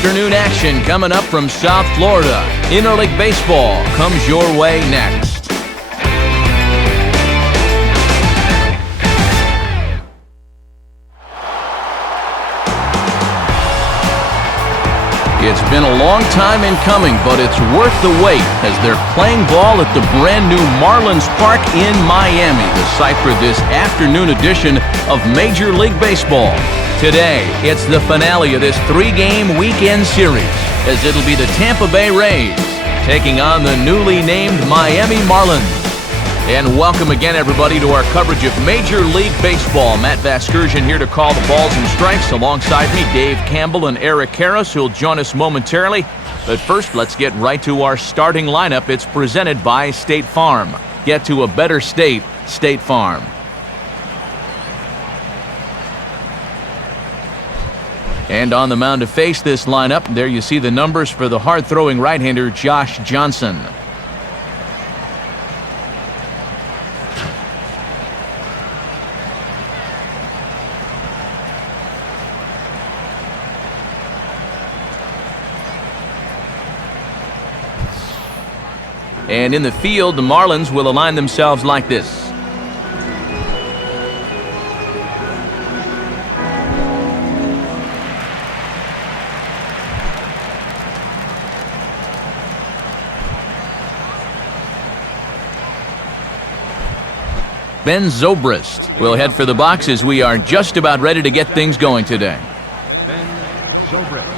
Afternoon action coming up from South Florida. Interleague Baseball comes your way next. It's been a long time in coming, but it's worth the wait as they're playing ball at the brand new Marlins Park in Miami, the site for this afternoon edition of Major League Baseball. Today, it's the finale of this three-game weekend series, as it'll be the Tampa Bay Rays taking on the newly named Miami Marlins. And welcome again, everybody, to our coverage of Major League Baseball. Matt Vasgersian here to call the balls and strikes. Alongside me, Dave Campbell and Eric Harris, who'll join us momentarily. But first, let's get right to our starting lineup. It's presented by State Farm. Get to a better state, State Farm. And on the mound to face this lineup, there you see the numbers for the hard-throwing right-hander Josh Johnson. And in the field, the Marlins will align themselves like this. Ben Zobrist will head for the boxes. We are just about ready to get things going today. Ben Zobrist.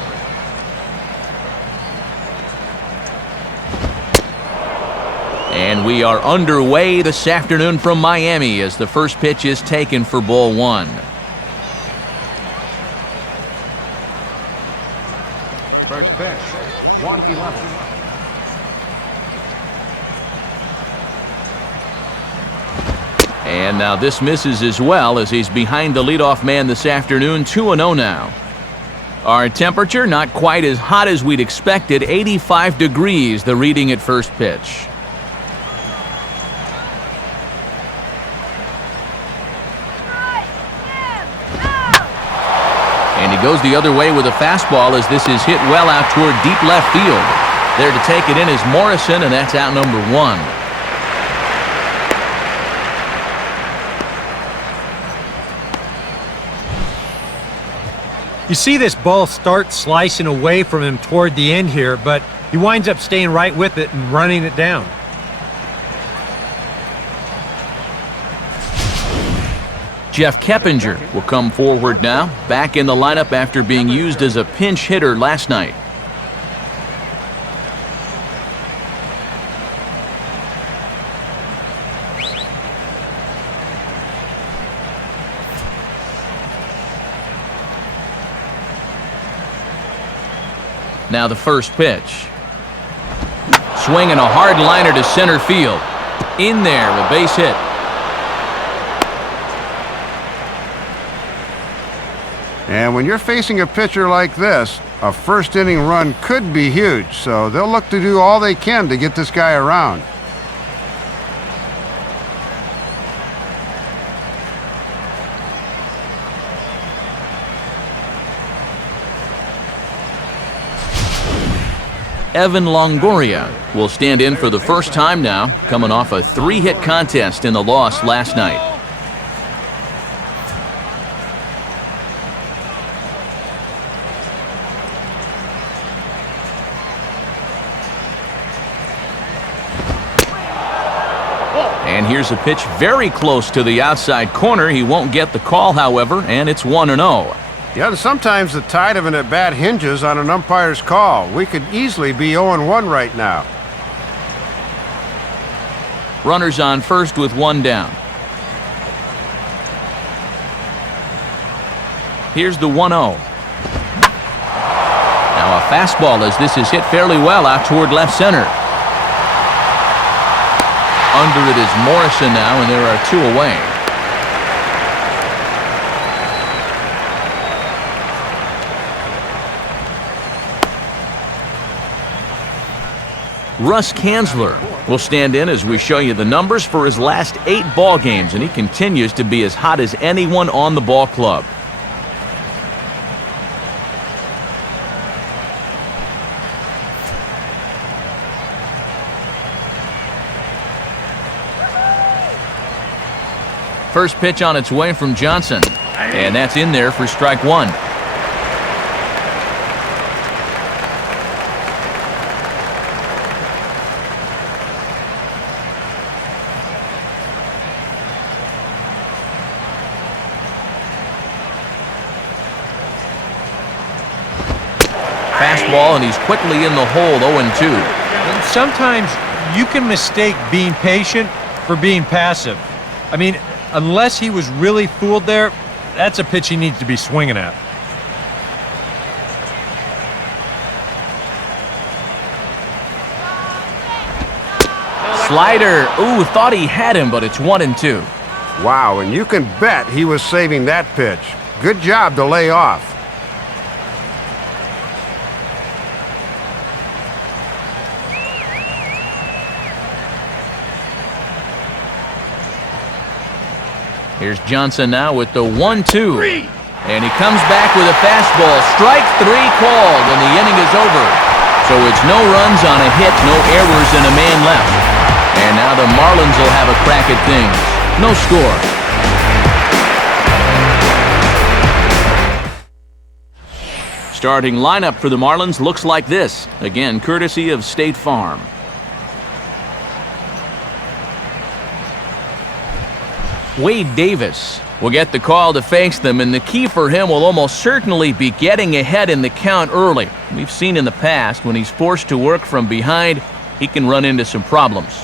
And we are underway this afternoon from Miami as the first pitch is taken for ball one. First pitch, 1-11. And now this misses as well as he's behind the leadoff man this afternoon, 2-0 now. Our temperature not quite as hot as we'd expected, 85 degrees the reading at first pitch. And he goes the other way with a fastball as this is hit well out toward deep left field. There to take it in is Morrison, and that's out number one. You see this ball start slicing away from him toward the end here, but he winds up staying right with it and running it down. Jeff Keppinger will come forward now, back in the lineup after being used as a pinch hitter last night. Now the first pitch. Swinging a hard liner to center field. In there, a base hit. And when you're facing a pitcher like this, a first inning run could be huge, so they'll look to do all they can to get this guy around. Evan Longoria will stand in for the first time now, coming off a three-hit contest in the loss last night. And here's a pitch very close to the outside corner. He won't get the call, however, and it's 1-0. Yeah, sometimes the tide of an at-bat hinges on an umpire's call. We could easily be 0-1 right now. Runners on first with one down. Here's the 1-0. Now a fastball as this is hit fairly well out toward left center. Under it is Morrison now, and there are two away. Russ Kanzler will stand in as we show you the numbers for his last 8 ball games, and he continues to be as hot as anyone on the ball club. First pitch on its way from Johnson. And that's in there for strike one. Fastball, and he's quickly in the hole, 0-2. And sometimes you can mistake being patient for being passive. I mean, unless he was really fooled there, that's a pitch he needs to be swinging at. Slider. Ooh, thought he had him, but it's 1-2. Wow, and you can bet he was saving that pitch. Good job to lay off. Here's Johnson now with the 1-2. And he comes back with a fastball. Strike three called, and the inning is over. So it's no runs on a hit, no errors, and a man left. And now the Marlins will have a crack at things. No score. Starting lineup for the Marlins looks like this. Again, courtesy of State Farm. Wade Davis will get the call to face them, and the key for him will almost certainly be getting ahead in the count early. We've seen in the past when he's forced to work from behind, he can run into some problems.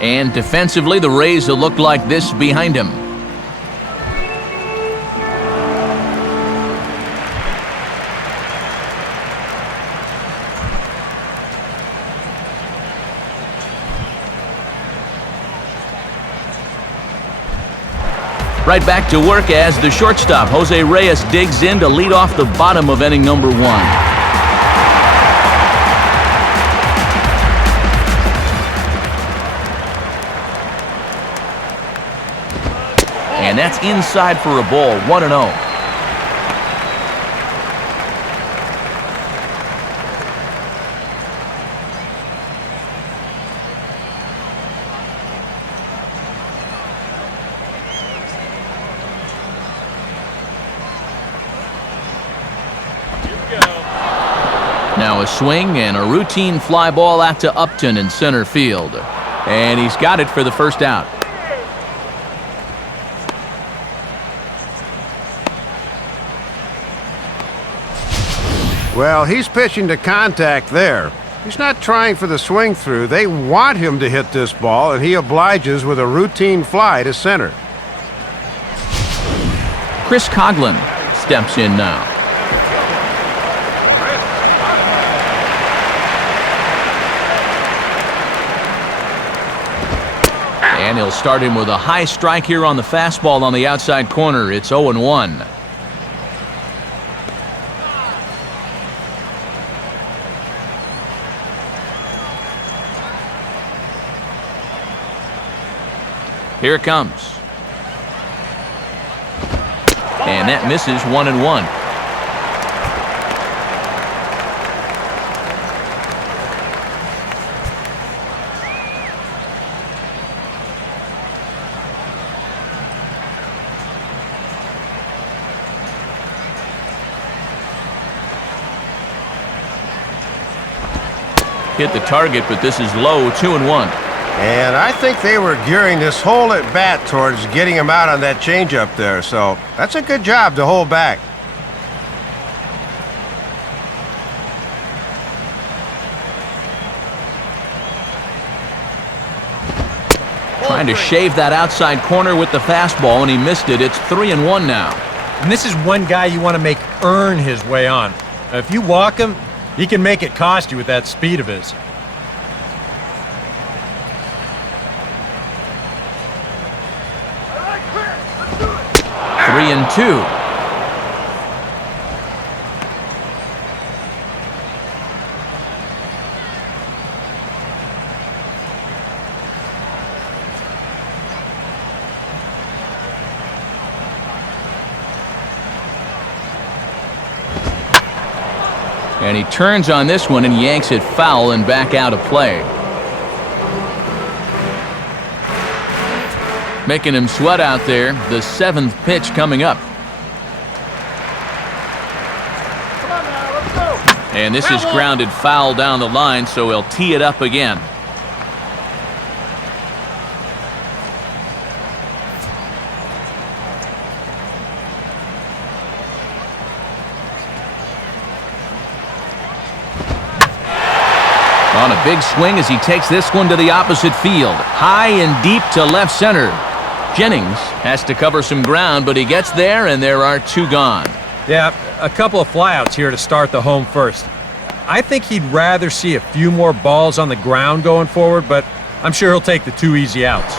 And defensively, the Rays will look like this behind him. Right back to work as the shortstop, Jose Reyes, digs in to lead off the bottom of inning number one. And that's inside for a ball, 1-0. Now a swing and a routine fly ball out to Upton in center field. And he's got it for the first out. Well, he's pitching to contact there. He's not trying for the swing through. They want him to hit this ball, and he obliges with a routine fly to center. Chris Coughlin steps in now. And he'll start him with a high strike here on the fastball on the outside corner. It's 0-1. Here it comes. And that misses, 1-1. Hit the target, but this is low, 2-1. And I think they were gearing this whole at bat towards getting him out on that changeup there, so that's a good job to hold back. Trying to shave that outside corner with the fastball, and he missed it. It's 3-1 now. And this is one guy you want to make earn his way on. If you walk him, he can make it cost you with that speed of his. Three and two. And he turns on this one and yanks it foul and back out of play. Making him sweat out there. The 7th pitch coming up. And this is grounded foul down the line, so he'll tee it up again. On a big swing as he takes this one to the opposite field. High and deep to left center. Jennings has to cover some ground, but he gets there, and there are 2 gone. Yeah, a couple of flyouts here to start the home first. I think he'd rather see a few more balls on the ground going forward, but I'm sure he'll take the 2 easy outs.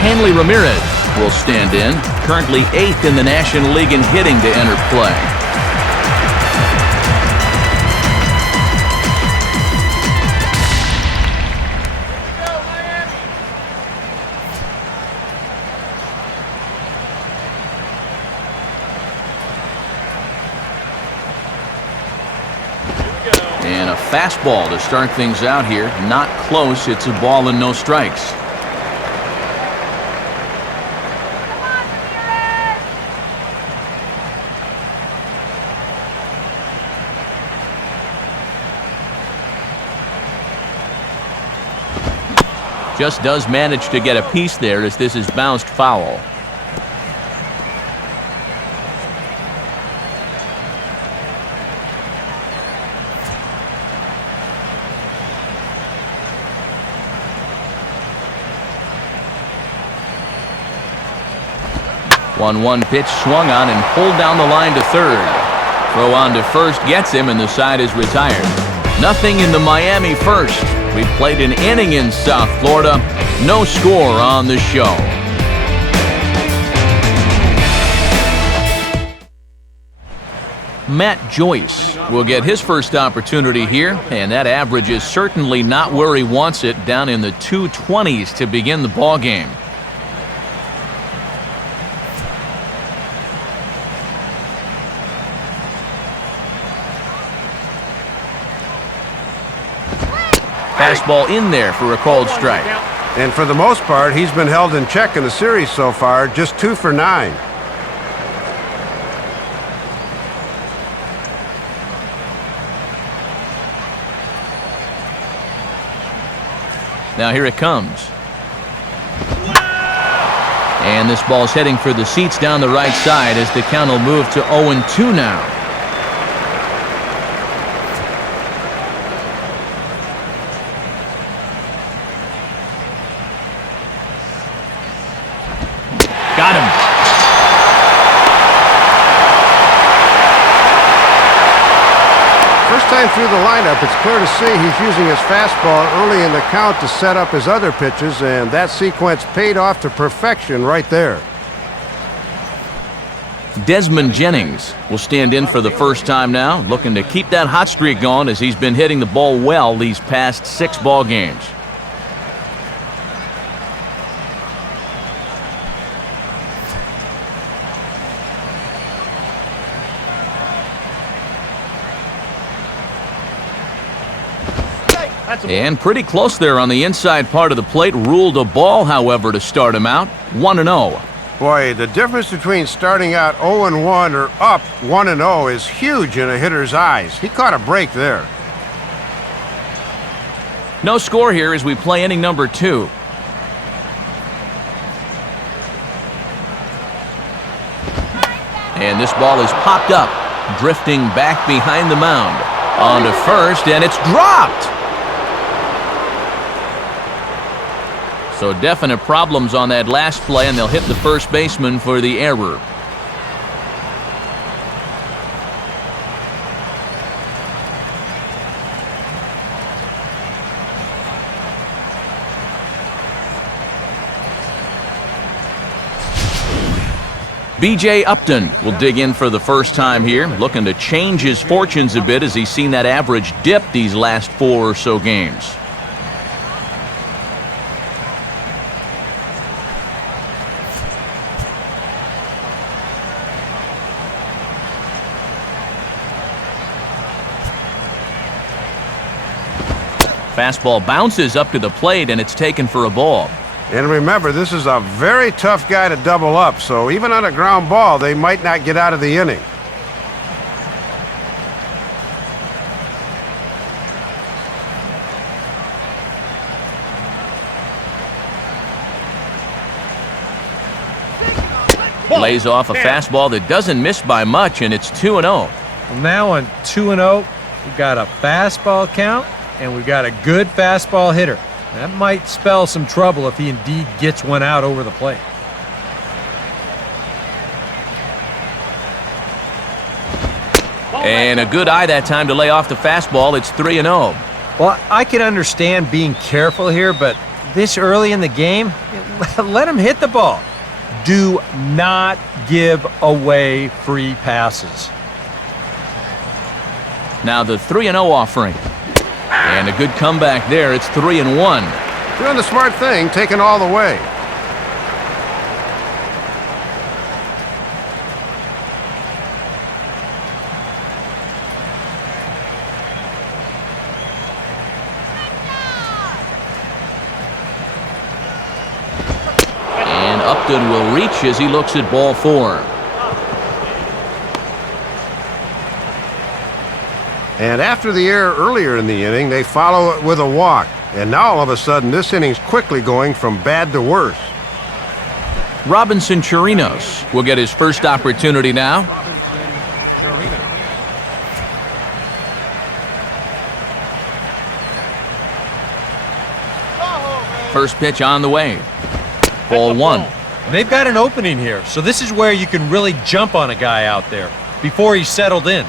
Hanley Ramirez will stand in, currently 8th in the National League in hitting to enter play. And a fastball to start things out here. Not close. It's a ball and no strikes. Just does manage to get a piece there as this is bounced foul. One pitch swung on and pulled down the line to third. Throw on to first gets him, and the side is retired. Nothing in the Miami first. We played an inning in South Florida. No score on the show. Matt Joyce will get his first opportunity here, and that average is certainly not where he wants it, down in the 220s to begin the ball game. Fastball in there for a called strike. And for the most part, he's been held in check in the series so far, just 2 for 9. Now here it comes. And this ball's heading for the seats down the right side as the count will move to 0-2 now. Got him. First time through the lineup, it's clear to see he's using his fastball early in the count to set up his other pitches, and that sequence paid off to perfection right there. Desmond Jennings will stand in for the first time now, looking to keep that hot streak going as he's been hitting the ball well these past 6 ball games. And pretty close there on the inside part of the plate. Ruled a ball, however, to start him out. 1-0. Boy, the difference between starting out 0-1 or up 1-0 is huge in a hitter's eyes. He caught a break there. No score here as we play inning number 2. And this ball is popped up, drifting back behind the mound. On to first, and it's dropped. So definite problems on that last play, and they'll hit the first baseman for the error. B.J. Upton will dig in for the first time here, looking to change his fortunes a bit as he's seen that average dip these last 4 or so games. Fastball bounces up to the plate, and it's taken for a ball. And remember, this is a very tough guy to double up, so even on a ground ball, they might not get out of the inning. Lays off a fastball that doesn't miss by much, and it's 2-0. Well, now on 2-0, we've got a fastball count, and we've got a good fastball hitter. That might spell some trouble if he indeed gets one out over the plate. And a good eye that time to lay off the fastball. It's 3-0. Well, I can understand being careful here, but this early in the game, let him hit the ball. Do not give away free passes. Now the 3-0 offering. And a good comeback there. It's 3-1. Doing the smart thing, taking all the way. And Upton will reach as he looks at ball 4. And after the error earlier in the inning, they follow it with a walk. And now all of a sudden, this inning's quickly going from bad to worse. Robinson Chirinos will get his first opportunity now. First pitch on the way. Ball 1. They've got an opening here, so this is where you can really jump on a guy out there before he's settled in.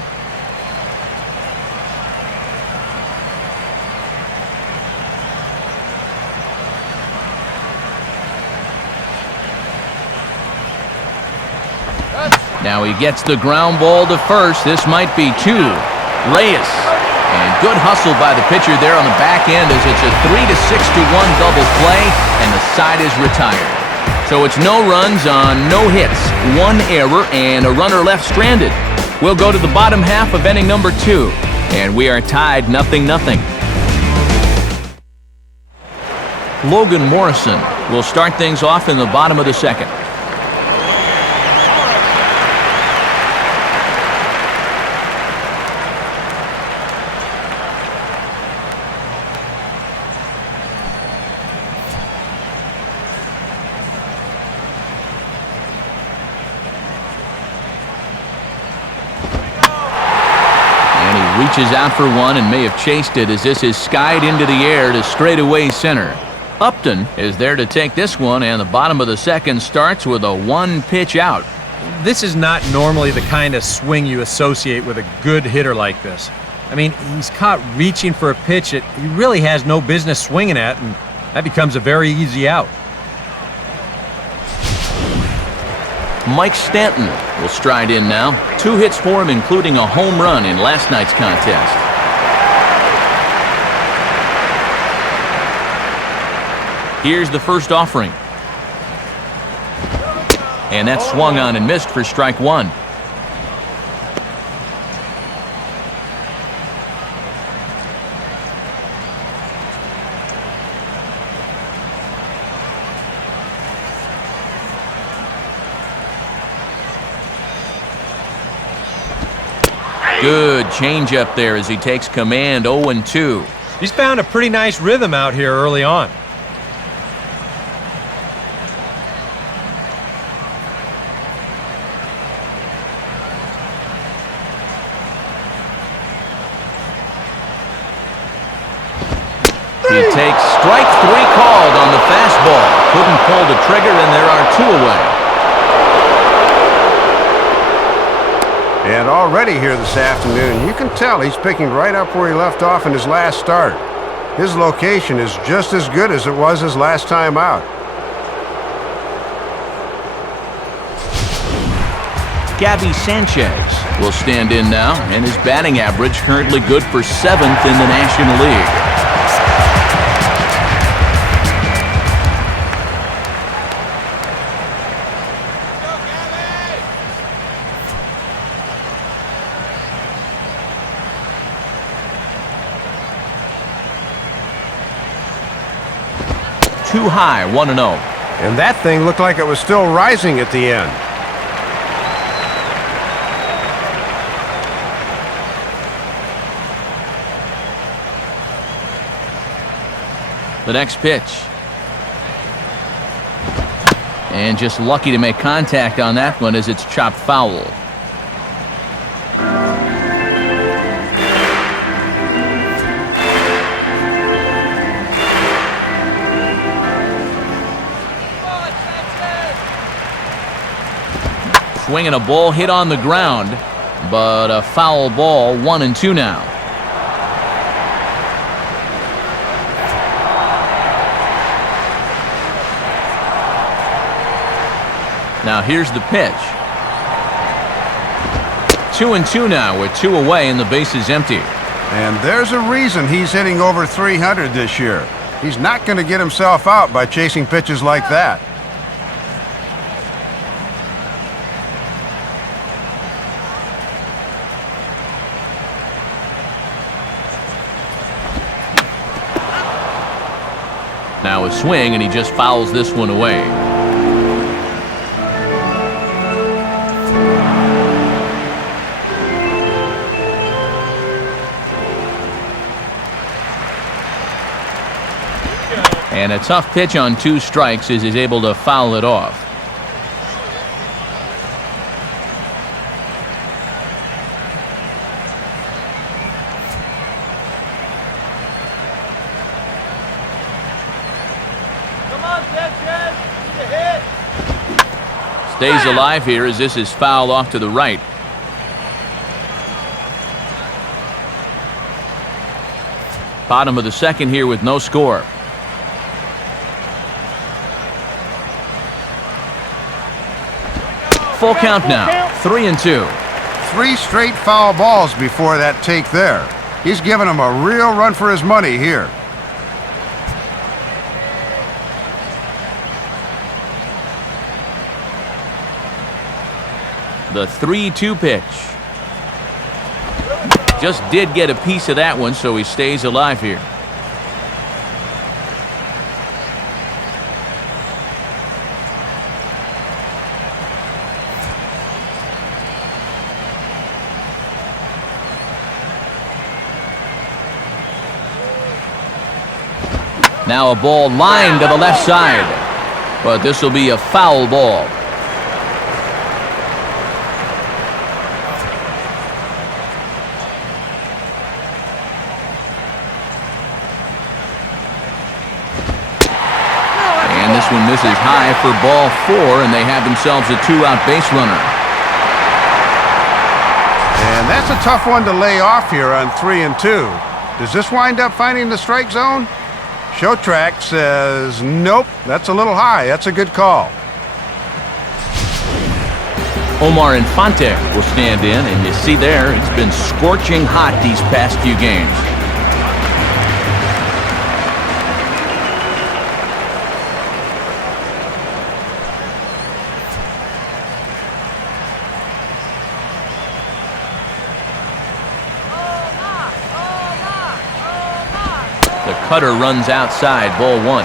Now he gets the ground ball to first. This might be 2. Reyes. And good hustle by the pitcher there on the back end as it's a 3-6-1 double play, and the side is retired. So it's no runs on no hits, 1 error, and a runner left stranded. We'll go to the bottom half of inning number 2, and we are tied 0-0. Logan Morrison will start things off in the bottom of the second. Reaches out for one and may have chased it as this is skied into the air to straightaway center. Upton is there to take this one, and the bottom of the second starts with a 1-pitch out. This is not normally the kind of swing you associate with a good hitter like this. I mean, he's caught reaching for a pitch that he really has no business swinging at, and that becomes a very easy out. Mike Stanton will stride in now. 2 hits for him, including a home run in last night's contest. Here's the first offering. And that's swung on and missed for strike 1. Good changeup there as he takes command. 0-2. He's found a pretty nice rhythm out here early on. He takes strike 3 called on the fastball. Couldn't pull the trigger, and there are 2 away. And already here this afternoon, you can tell he's picking right up where he left off in his last start. His location is just as good as it was his last time out. Gabby Sanchez will stand in now, and his batting average currently good for 7th in the National League. too high, 1-0. And that thing looked like it was still rising at the end. The next pitch. And just lucky to make contact on that one as it's chopped foul. Swinging a ball hit on the ground, but a foul ball, 1-2 now. Now here's the pitch. 2-2 now with 2 away and the base is empty. And there's a reason he's hitting over 300 this year. He's not going to get himself out by chasing pitches like that. Now a swing and he just fouls this one away. And a tough pitch on 2 strikes as he's able to foul it off. Stays alive here as this is fouled off to the right. Bottom of the second here with no score. Full count now, 3-2. 3 straight foul balls before that take there. He's giving him a real run for his money here. The 3-2 pitch. Just did get a piece of that one, so he stays alive here. Now a ball lined to the left side, but this will be a foul ball. And this one misses high for ball 4, and they have themselves a 2-out base runner. And that's a tough one to lay off here on 3-2. Does this wind up finding the strike zone? Show track says nope, that's a little high. That's a good call. Omar Infante will stand in, and you see there it's been scorching hot these past few games. The cutter runs outside, ball 1.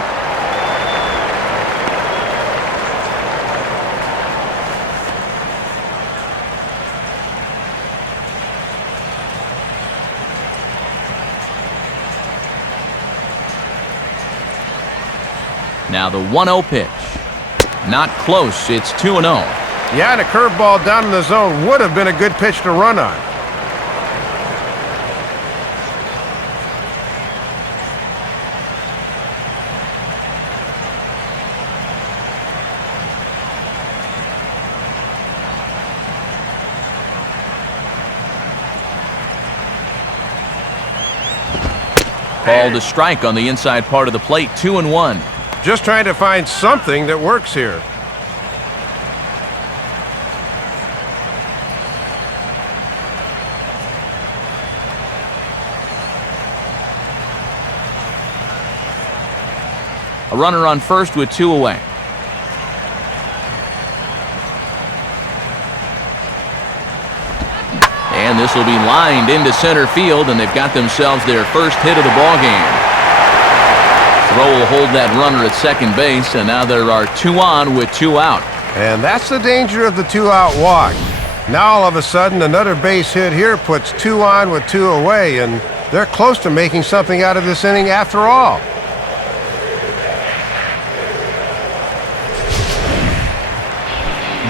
Now the 1-0 pitch. Not close, it's 2-0. Yeah, and a curveball down in the zone would have been a good pitch to run on. Called a strike on the inside part of the plate, 2-1. Just trying to find something that works here. A runner on first with 2 away. And this will be lined into center field, and they've got themselves their first hit of the ball game. throw will hold that runner at second base, and now there are 2 on with 2 out. And that's the danger of the 2-out walk. Now all of a sudden another base hit here puts 2 on with 2 away, and they're close to making something out of this inning after all.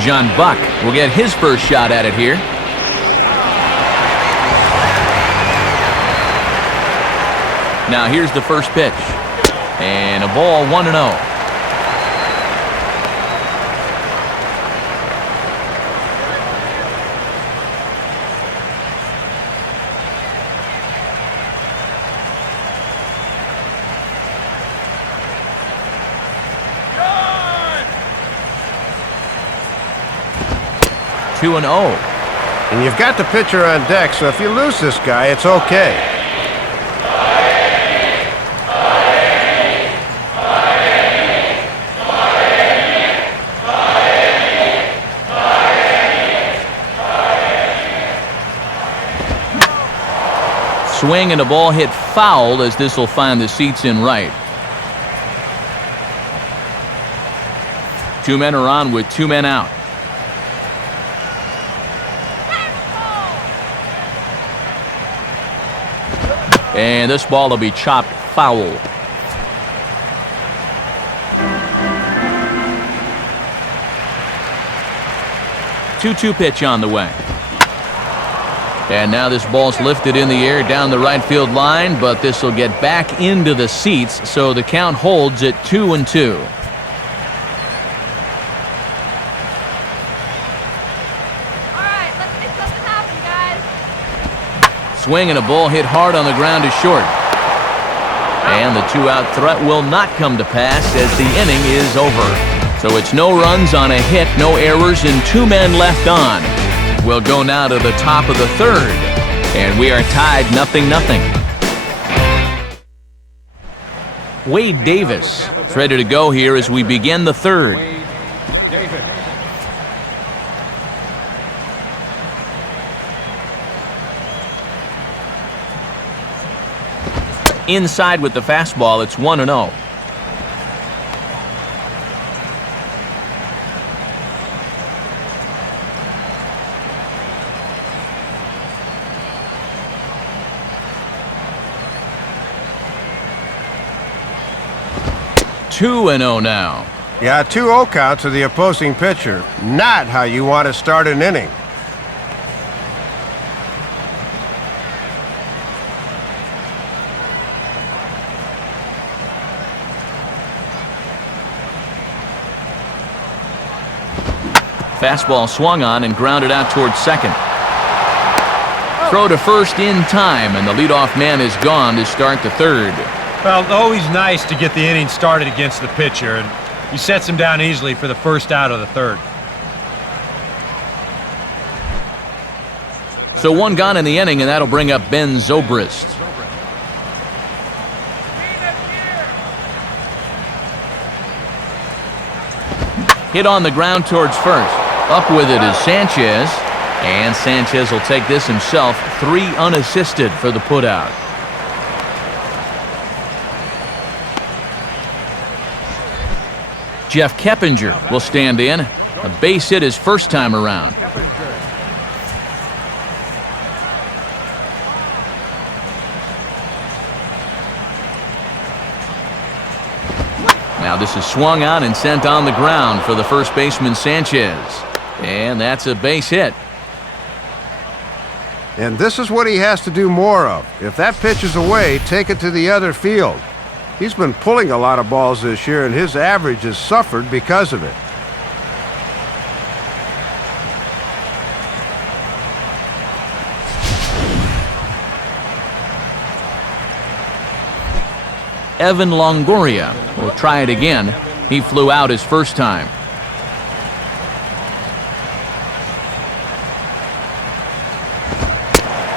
John Buck will get his first shot at it here. Now here's the first pitch. And a ball 1-0. Two and 0. And you've got the pitcher on deck, so if you lose this guy, it's okay. Swing and a ball hit foul as this will find the seats in right. 2 men are on with 2 men out. And this ball will be chopped foul. Two-two pitch on the way. And now this ball's lifted in the air down the right field line, but this will get back into the seats, so the count holds at 2-2. All right, let's make something happen, guys. Swing and a ball hit hard on the ground to short. And the 2-out threat will not come to pass as the inning is over. So it's no runs on a hit, no errors, and 2 men left on. We'll go now to the top of the third, and we are tied 0-0. Wade Davis is ready to go here as we begin the third. Wade Davis. Inside with the fastball, it's 1-0. Two and 0 now. Yeah, 2-0 count to the opposing pitcher. Not how you want to start an inning. Fastball swung on and grounded out towards second. Throw to first in time, and the leadoff man is gone to start the third. Well, always nice to get the inning started against the pitcher, and he sets him down easily for the first out of the third. So 1 gone in the inning, and that'll bring up Ben Zobrist. Hit on the ground towards first. Up with it is Sanchez, and Sanchez will take this himself. 3 unassisted for the putout. Jeff Keppinger will stand in. A base hit his first time around. Now this is swung on and sent on the ground for the first baseman Sanchez. And that's a base hit. And this is what he has to do more of. If that pitch is away, take it to the other field. He's been pulling a lot of balls this year, and his average has suffered because of it. Evan Longoria will try it again. He flew out his first time.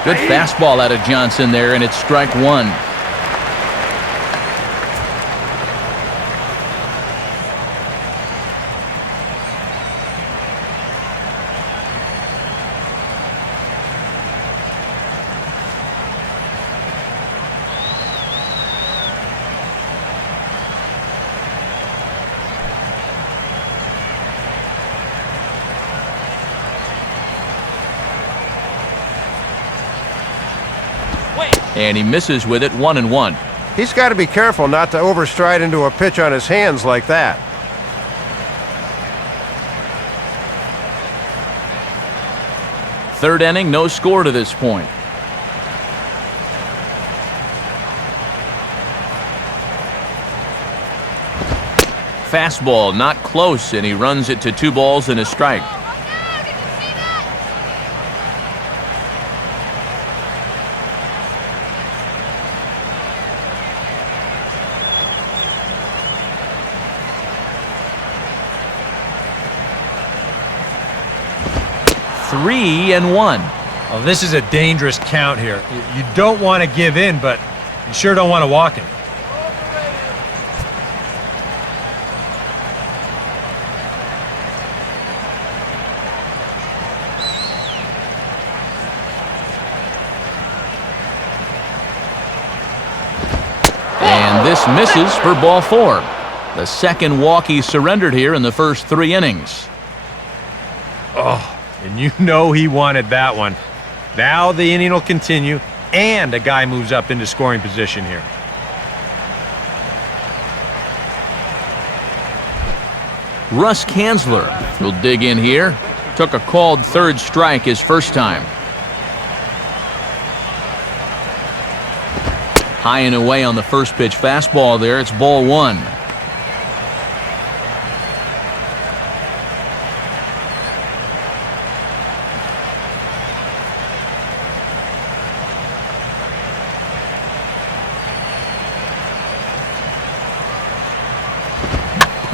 Good fastball out of Johnson there, and it's strike 1. and he misses with it 1-1. He's got to be careful not to overstride into a pitch on his hands like that. Third inning, no score to this point. Fastball not close, and he runs it to 2 balls and a strike. Three and 1. Oh, this is a dangerous count here. You don't want to give in, but you sure don't want to walk it. And this misses for ball 4. The second walk he surrendered here in the first 3 innings. Oh, and you know he wanted that one. Now the inning will continue, and a guy moves up into scoring position here. Russ Kanzler will dig in here. Took a called third strike his first time. High and away on the first pitch fastball there. It's ball 1.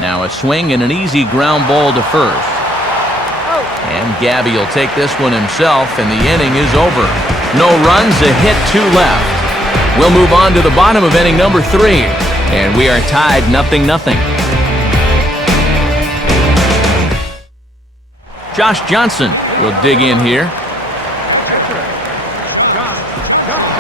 Now a swing and an easy ground ball to first. And Gabby will take this one himself, and the inning is over. No runs, a hit, 2 left. We'll move on to the bottom of inning number 3, and we are tied 0-0. Josh Johnson will dig in here. Pitcher, Josh Johnson.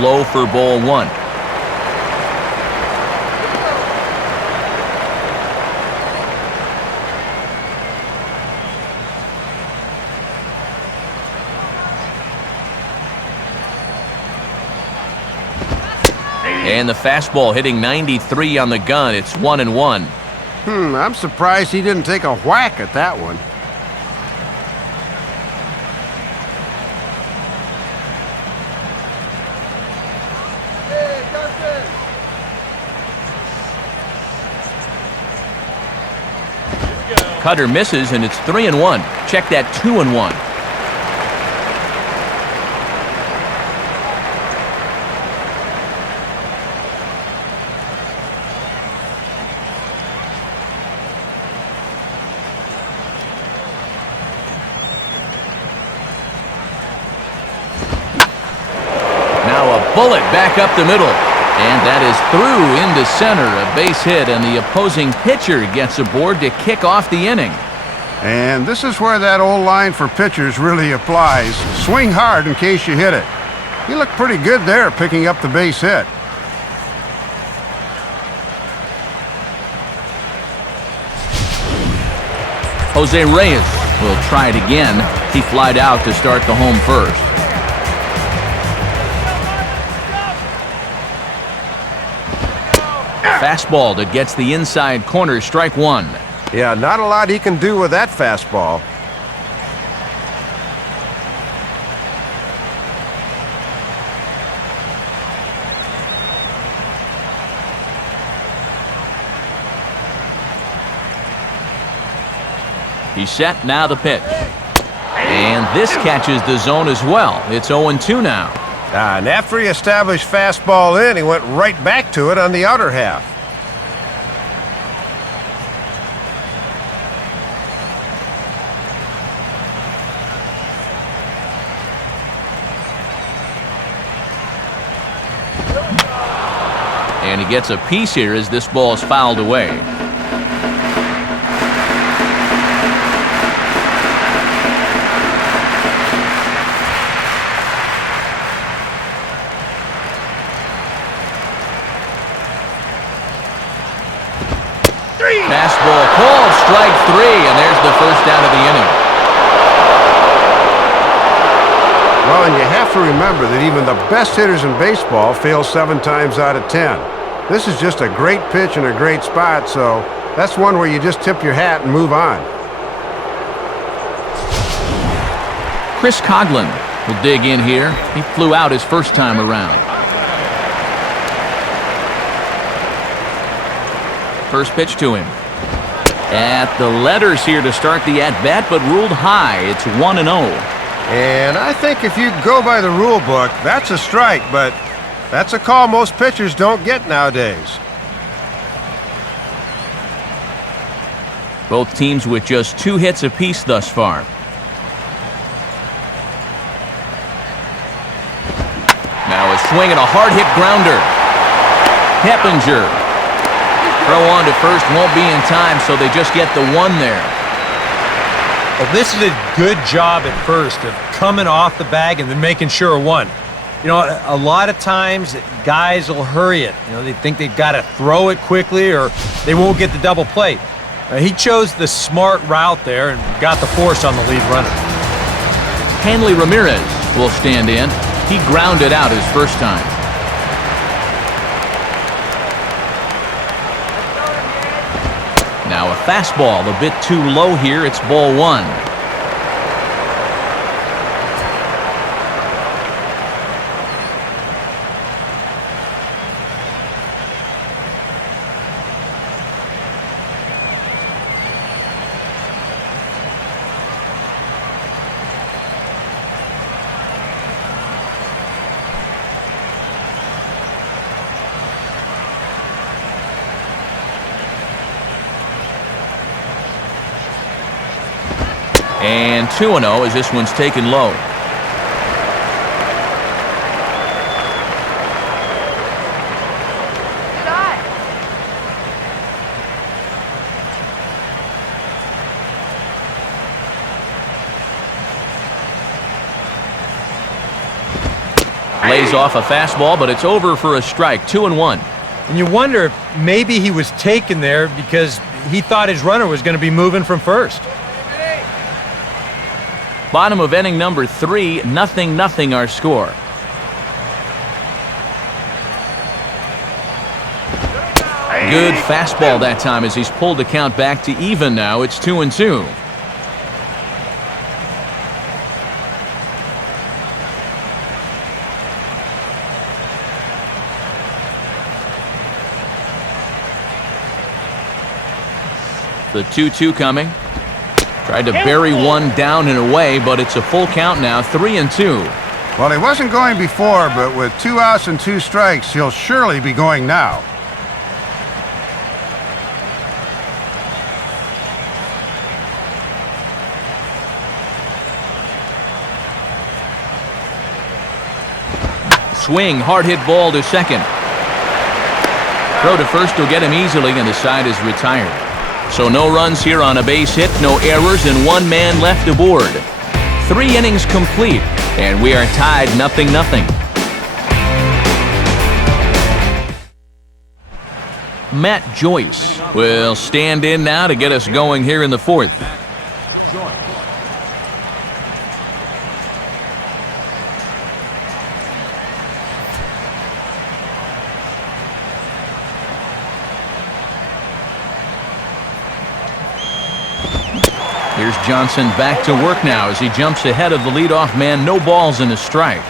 Low for ball 1. And the fastball hitting 93 on the gun. It's 1-1. I'm surprised he didn't take a whack at that one. Cutter misses, and it's 3-1. Check that 2-1. Bullet back up the middle, and that is through into center. A base hit, and the opposing pitcher gets aboard to kick off the inning. And this is where that old line for pitchers really applies. Swing hard in case you hit it. He looked pretty good there picking up the base hit. Jose Reyes will try it again. He flied out to start the home first. Fastball that gets the inside corner, strike 1. Yeah, not a lot he can do with that fastball. He's set, now the pitch. And this catches the zone as well. It's 0-2 now. And after he established fastball in, he went right back to it on the outer half. And he gets a piece here as this ball is fouled away. have to remember that even the best hitters in baseball fail 7 times out of 10. This is just a great pitch and a great spot, so that's one where you just tip your hat and move on. Chris Coughlin will dig in here. He flew out his first time around. First pitch to him. At the letters here to start the at-bat, but ruled high. It's 1-0. And I think if you go by the rule book, that's a strike, but that's a call most pitchers don't get nowadays. Both teams with just 2 hits apiece thus far. Now a swing and a hard-hit grounder. Heppinger. Throw on to first, won't be in time, so they just get the 1 there. Well, this is a good job at first of coming off the bag and then making sure of 1. You know, a lot of times guys will hurry it. You know, they think they've got to throw it quickly or they won't get the double play. He chose the smart route there and got the force on the lead runner. Hanley Ramirez will stand in. He grounded out his first time. Now a fastball a bit too low here. It's ball 1. And 2-0 as this one's taken low. Good eye. Lays off a fastball, but it's over for a strike. 2-1. And you wonder if maybe he was taken there because he thought his runner was going to be moving from first. Bottom of inning number 3, 0-0 our score. Good fastball that time as he's pulled the count back to even now. It's 2-2. The 2-2 coming. Tried to bury one down and away, but it's a full count now, 3-2. Well, he wasn't going before, but with 2 outs and 2 strikes, he'll surely be going now. Swing, hard hit ball to second. Throw to first will get him easily, and the side is retired. So no runs here on a base hit, no errors, and 1 man left aboard. 3 innings complete, and we are tied 0-0. Matt Joyce will stand in now to get us going here in the 4th. Here's Johnson back to work now as he jumps ahead of the leadoff man. No balls and a strike.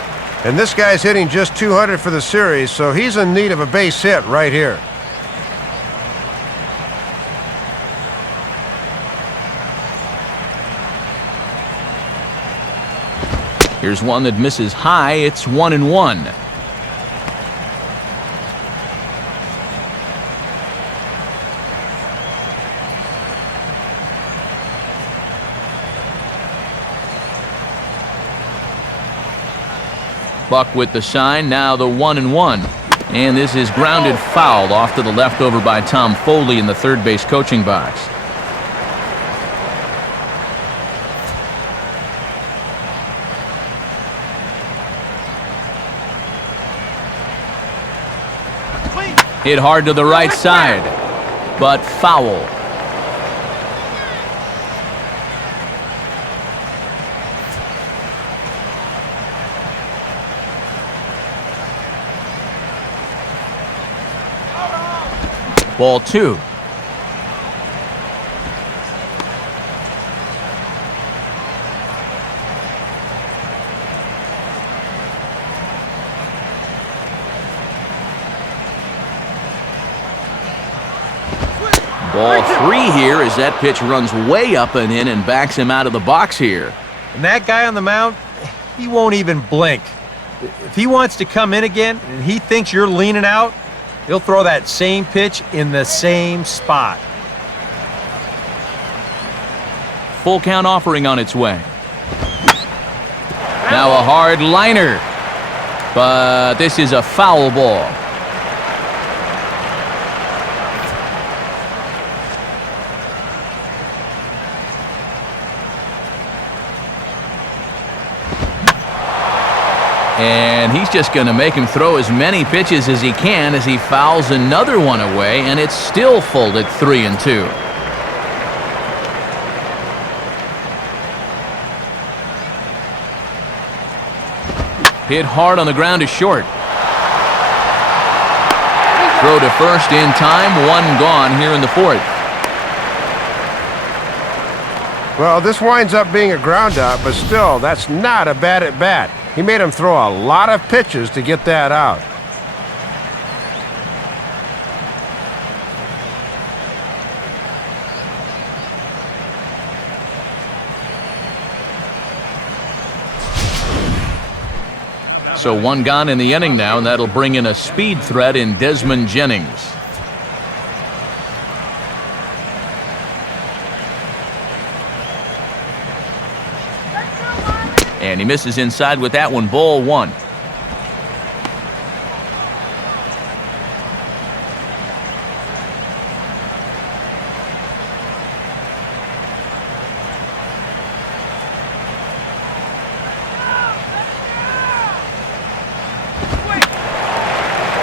And this guy's hitting just 200 for the series, so he's in need of a base hit right here. Here's one that misses high. It's 1-1. Buck with the sign, now the 1-1. And this is grounded foul off to the left over by Tom Foley in the third base coaching box. Hit hard to the right side, but foul. Ball 2. Ball 3 here as that pitch runs way up and in and backs him out of the box here. And that guy on the mound, he won't even blink. If he wants to come in again and he thinks you're leaning out, he'll throw that same pitch in the same spot. Full count offering on its way. Now a hard liner. But this is a foul ball. And he's just going to make him throw as many pitches as he can as he fouls another one away, and it's still full at 3-2. Hit hard on the ground to short. Throw to first in time, one gone here in the 4th. Well, this winds up being a ground out, but still, that's not a bad at bat. He made him throw a lot of pitches to get that out. So one gone in the inning now, and that'll bring in a speed threat in Desmond Jennings. And he misses inside with that one, ball 1.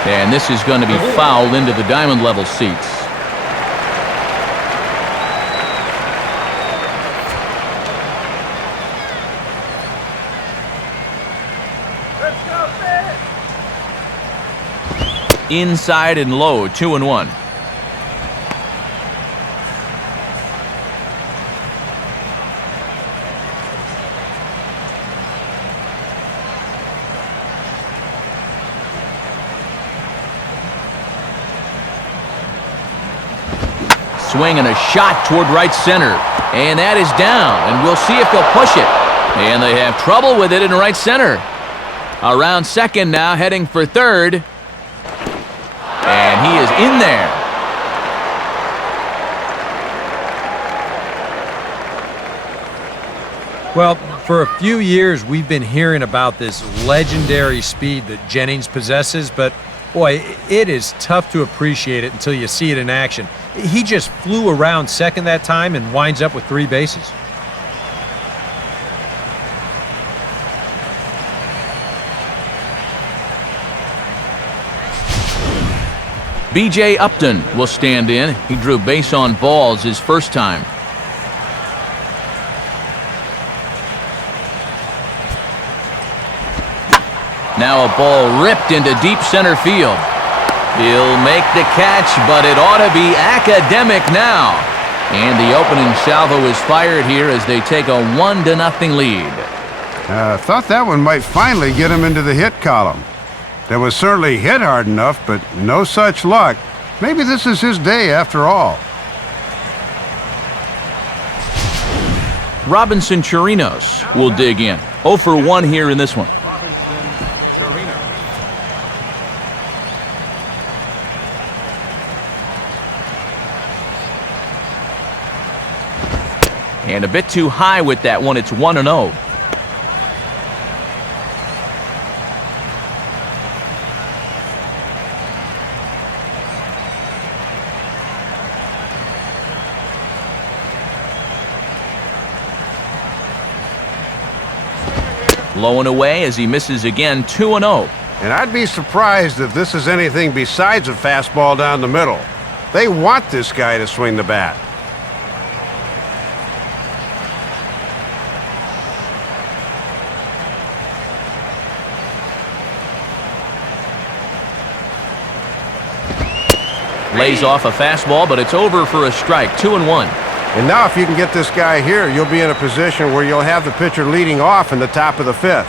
And this is going to be fouled into the diamond level seats. Inside and low, 2-1. Swing and a shot toward right center. And that is down, and we'll see if they'll push it. And they have trouble with it in right center. Around second now, heading for third. And he is in there. Well, for a few years, we've been hearing about this legendary speed that Jennings possesses, but boy, it is tough to appreciate it until you see it in action. He just flew around second that time and winds up with 3 bases. B.J. Upton will stand in. He drew base on balls his first time. Now a ball ripped into deep center field. He'll make the catch, but it ought to be academic now. And the opening salvo is fired here as they take a 1-0 lead. Thought that one might finally get him into the hit column. That was certainly hit hard enough, but no such luck. Maybe this is his day after all. Robinson Chirinos will dig in. 0 for 1 here in this one. And a bit too high with that one. It's 1-0. Low and away as he misses again, 2-0. And I'd be surprised if this is anything besides a fastball down the middle. They want this guy to swing the bat. Lays off a fastball, but it's over for a strike. 2-1. And now if you can get this guy here, you'll be in a position where you'll have the pitcher leading off in the top of the fifth.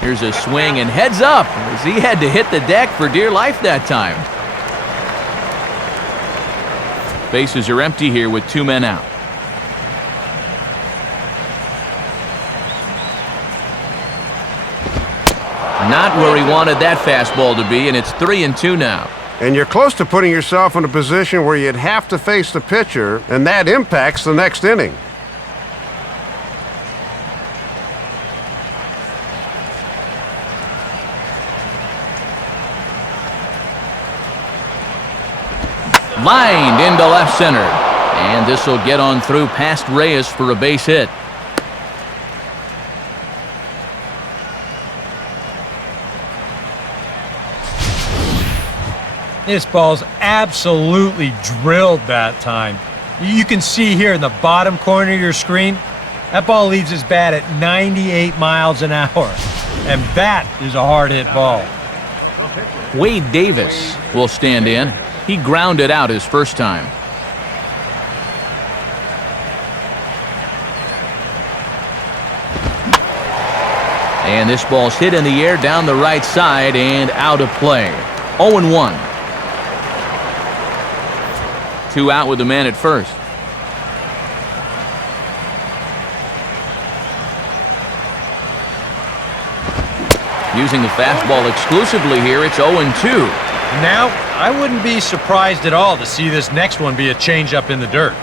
Here's a swing and heads up as he had to hit the deck for dear life that time. Bases are empty here with 2 men out. Not where he wanted that fastball to be, and it's 3-2 now. And you're close to putting yourself in a position where you'd have to face the pitcher, and that impacts the next inning. Lined into left center. And this will get on through past Reyes for a base hit. This ball's absolutely drilled that time. You can see here in the bottom corner of your screen, that ball leaves his bat at 98 miles an hour. And that is a hard hit ball. Wade Davis will stand in. He grounded out his first time. And this ball's hit in the air down the right side and out of play. 0-1. 2 out with the man at first. Using the fastball exclusively here, it's 0-2. Now, I wouldn't be surprised at all to see this next one be a changeup in the dirt.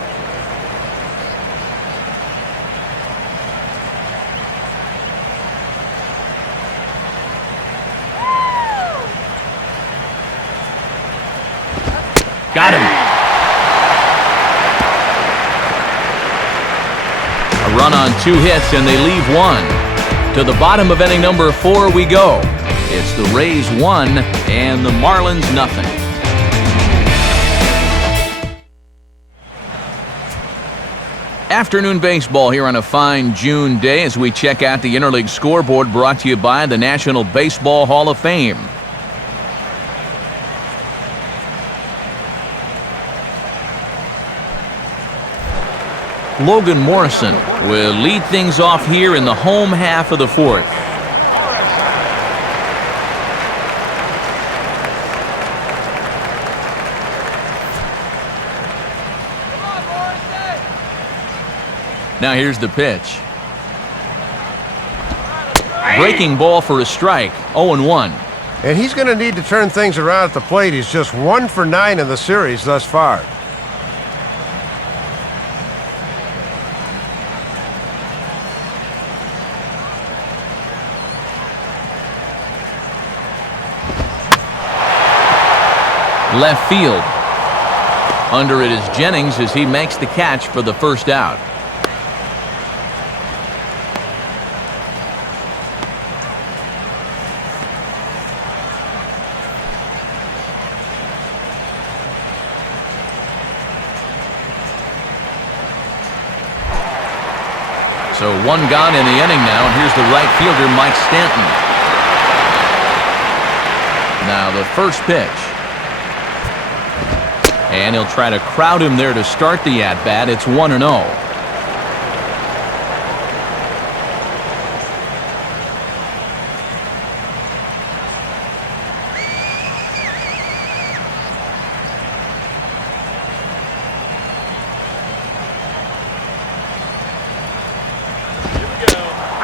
Got him. A run on 2 hits, and they leave 1. To the bottom of inning number 4 we go. It's the Rays 1 and the Marlins nothing. Afternoon baseball here on a fine June day as we check out the Interleague scoreboard brought to you by the National Baseball Hall of Fame. Logan Morrison will lead things off here in the home half of the 4th. Now here's the pitch. Breaking ball for a strike. 0-1. And he's going to need to turn things around at the plate. He's just 1 for 9 in the series thus far. Left field. Under it is Jennings as he makes the catch for the first out. So 1 gone in the inning now, and here's the right fielder, Mike Stanton. Now the first pitch. And he'll try to crowd him there to start the at-bat. It's 1-0.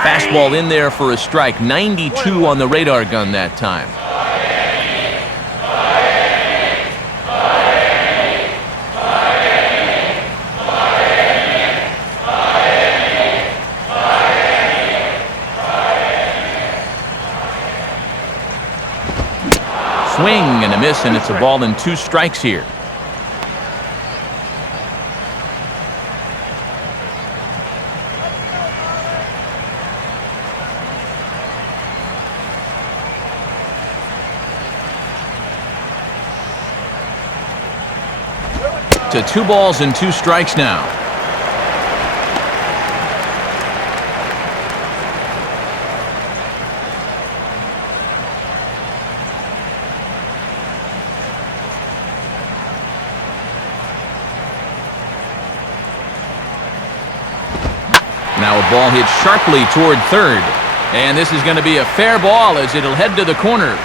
Fastball in there for a strike. 92 on the radar gun that time. Swing and a miss, and it's a ball and 2 strikes here. To 2 balls and 2 strikes now. Now a ball hit sharply toward third. And this is going to be a fair ball as it'll head to the corner.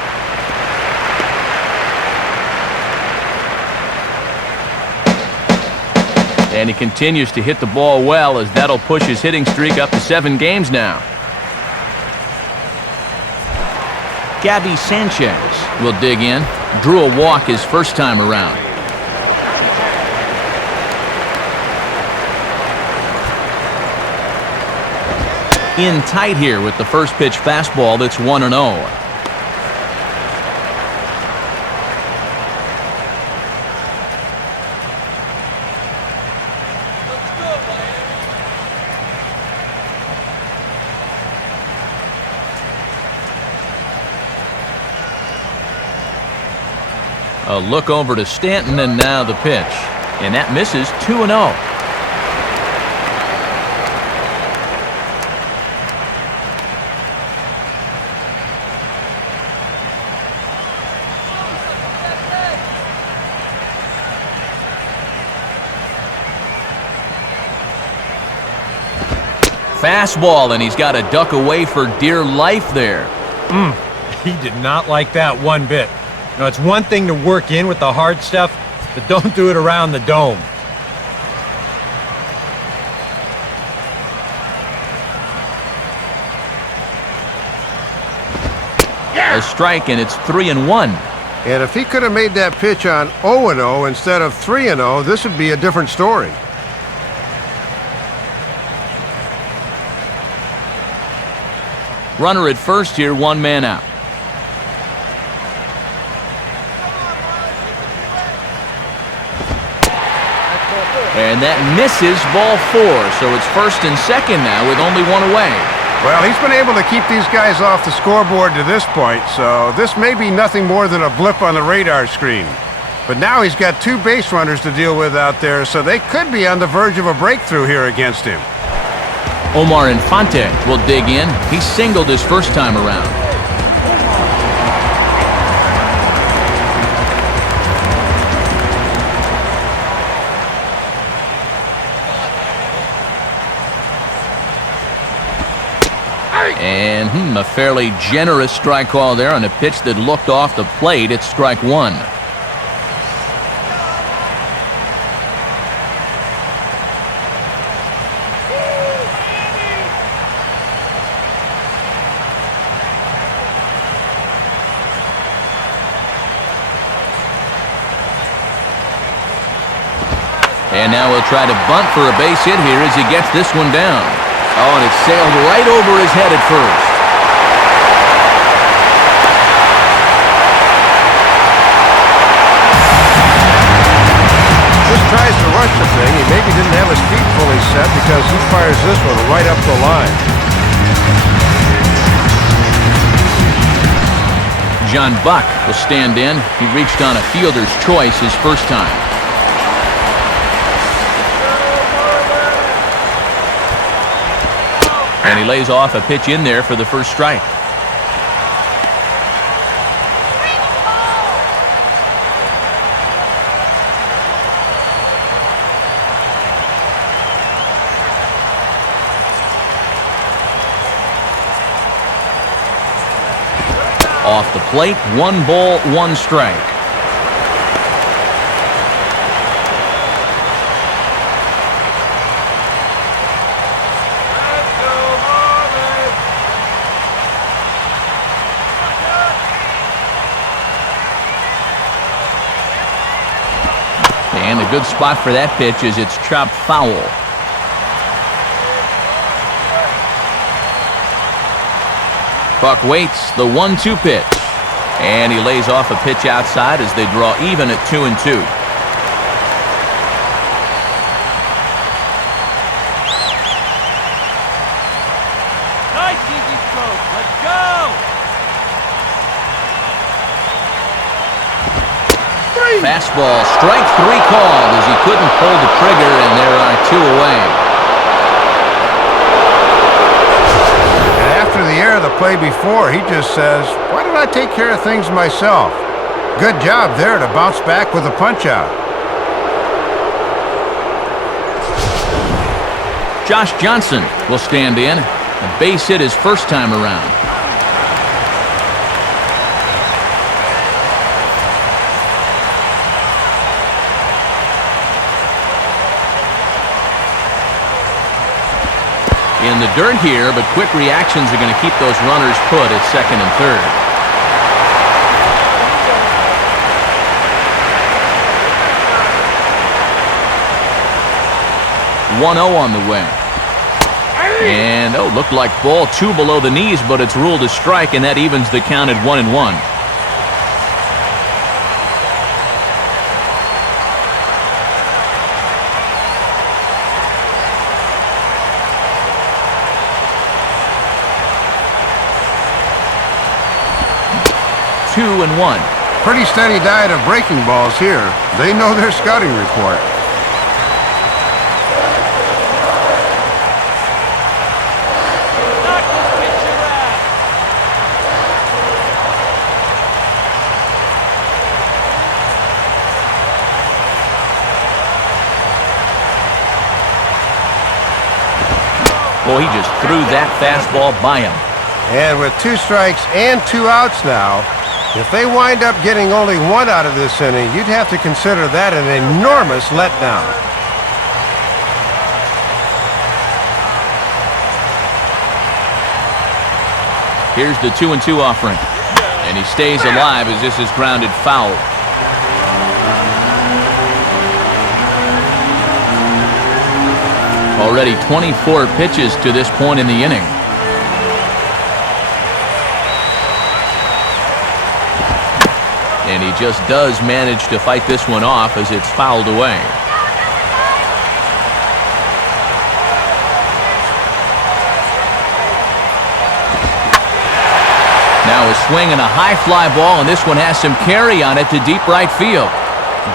And he continues to hit the ball well, as that'll push his hitting streak up to 7 games now. Gabby Sanchez will dig in. Drew a walk his first time around. In tight here with the first pitch fastball that's 1-0. A look over to Stanton, and now the pitch. And that misses. 2-0. Fastball, and he's got to duck away for dear life there. He did not like that one bit. You know, it's one thing to work in with the hard stuff, but don't do it around the dome. A strike, and it's 3-1. And if he could have made that pitch on 0-0 instead of 3-0, this would be a different story. Runner at first here, 1 man out. And that misses, ball 4. So it's first and second now with only 1 away. Well, he's been able to keep these guys off the scoreboard to this point, so this may be nothing more than a blip on the radar screen. But now he's got 2 base runners to deal with out there, so they could be on the verge of a breakthrough here against him. Omar Infante will dig in. He singled his first time around. And a fairly generous strike call there on a pitch that looked off the plate. It's strike 1. And now he'll try to bunt for a base hit here as he gets this one down. Oh, and it sailed right over his head at first. Just tries to rush the thing. He maybe didn't have his feet fully set because he fires this one right up the line. John Buck will stand in. He reached on a fielder's choice his first time. And he lays off a pitch in there for the first strike. Off the plate, 1 ball, 1 strike. And a good spot for that pitch as it's chopped foul. Buck waits the 1-2 pitch. And he lays off a pitch outside as they draw even at 2-2. Nice easy stroke. Let's go. Fastball, strike 3 called as he couldn't pull the trigger, and there are 2 away. And after the error of the play before, he just says, why did I take care of things myself? Good job there to bounce back with a punch-out. Josh Johnson will stand in. A base hit his first time around. In the dirt here, but quick reactions are going to keep those runners put at second and third. .1-0 on the way. And, looked like ball 2 below the knees, but it's ruled a strike, and that evens the count at 1-1. Two and one. Pretty steady diet of breaking balls here. They know their scouting report. Knock this pitcher out. Well, he just threw that fastball by him. And with 2 strikes and 2 outs now, if they wind up getting only 1 out of this inning, you'd have to consider that an enormous letdown. Here's the 2-2 offering. And he stays alive as this is grounded foul. Already 24 pitches to this point in the inning. And he just does manage to fight this one off as it's fouled away. Now a swing and a high fly ball, and this one has some carry on it to deep right field.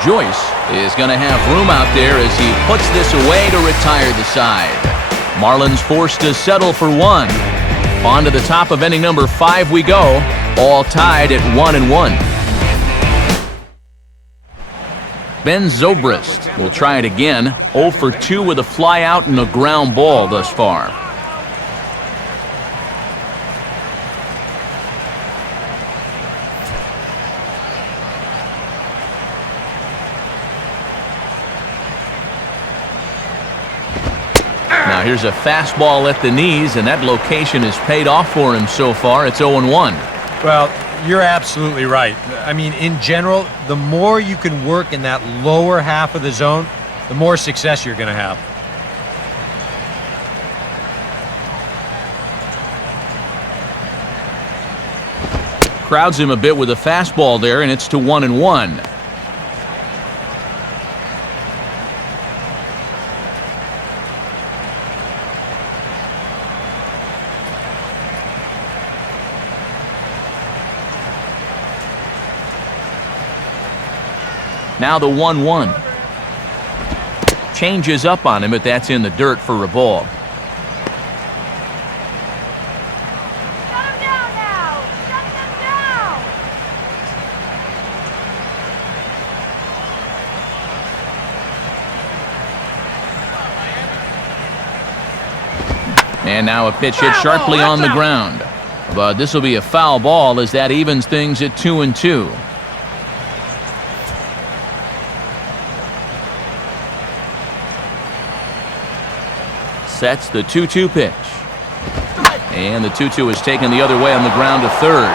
Joyce is going to have room out there as he puts this away to retire the side. Marlins forced to settle for 1. On to the top of inning number 5 we go, all tied at 1-1. Ben Zobrist will try it again. 0 for 2 with a fly out and a ground ball thus far. Now here's a fastball at the knees, and that location has paid off for him so far. It's 0-1. Well, you're absolutely right. I mean, in general, the more you can work in that lower half of the zone, the more success you're going to have. Crowds him a bit with a fastball there, and it's to 1-1. Now the 1-1. Changes up on him, but that's in the dirt for a ball. Shut him down now! Shut them down! And now a pitch hit sharply on the ground. But this will be a foul ball as that evens things at 2-2. Sets the 2-2 pitch. And the 2-2 is taken the other way on the ground to third.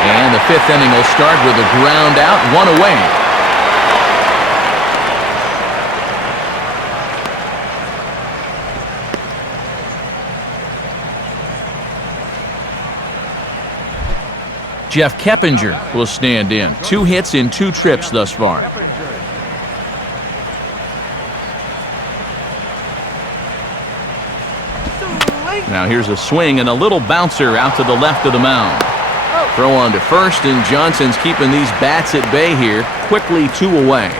And the 5th inning will start with a ground out, 1 away. Jeff Keppinger will stand in. 2 hits in 2 trips thus far. Now here's a swing and a little bouncer out to the left of the mound. Throw on to first, and Johnson's keeping these bats at bay here. Quickly 2 away.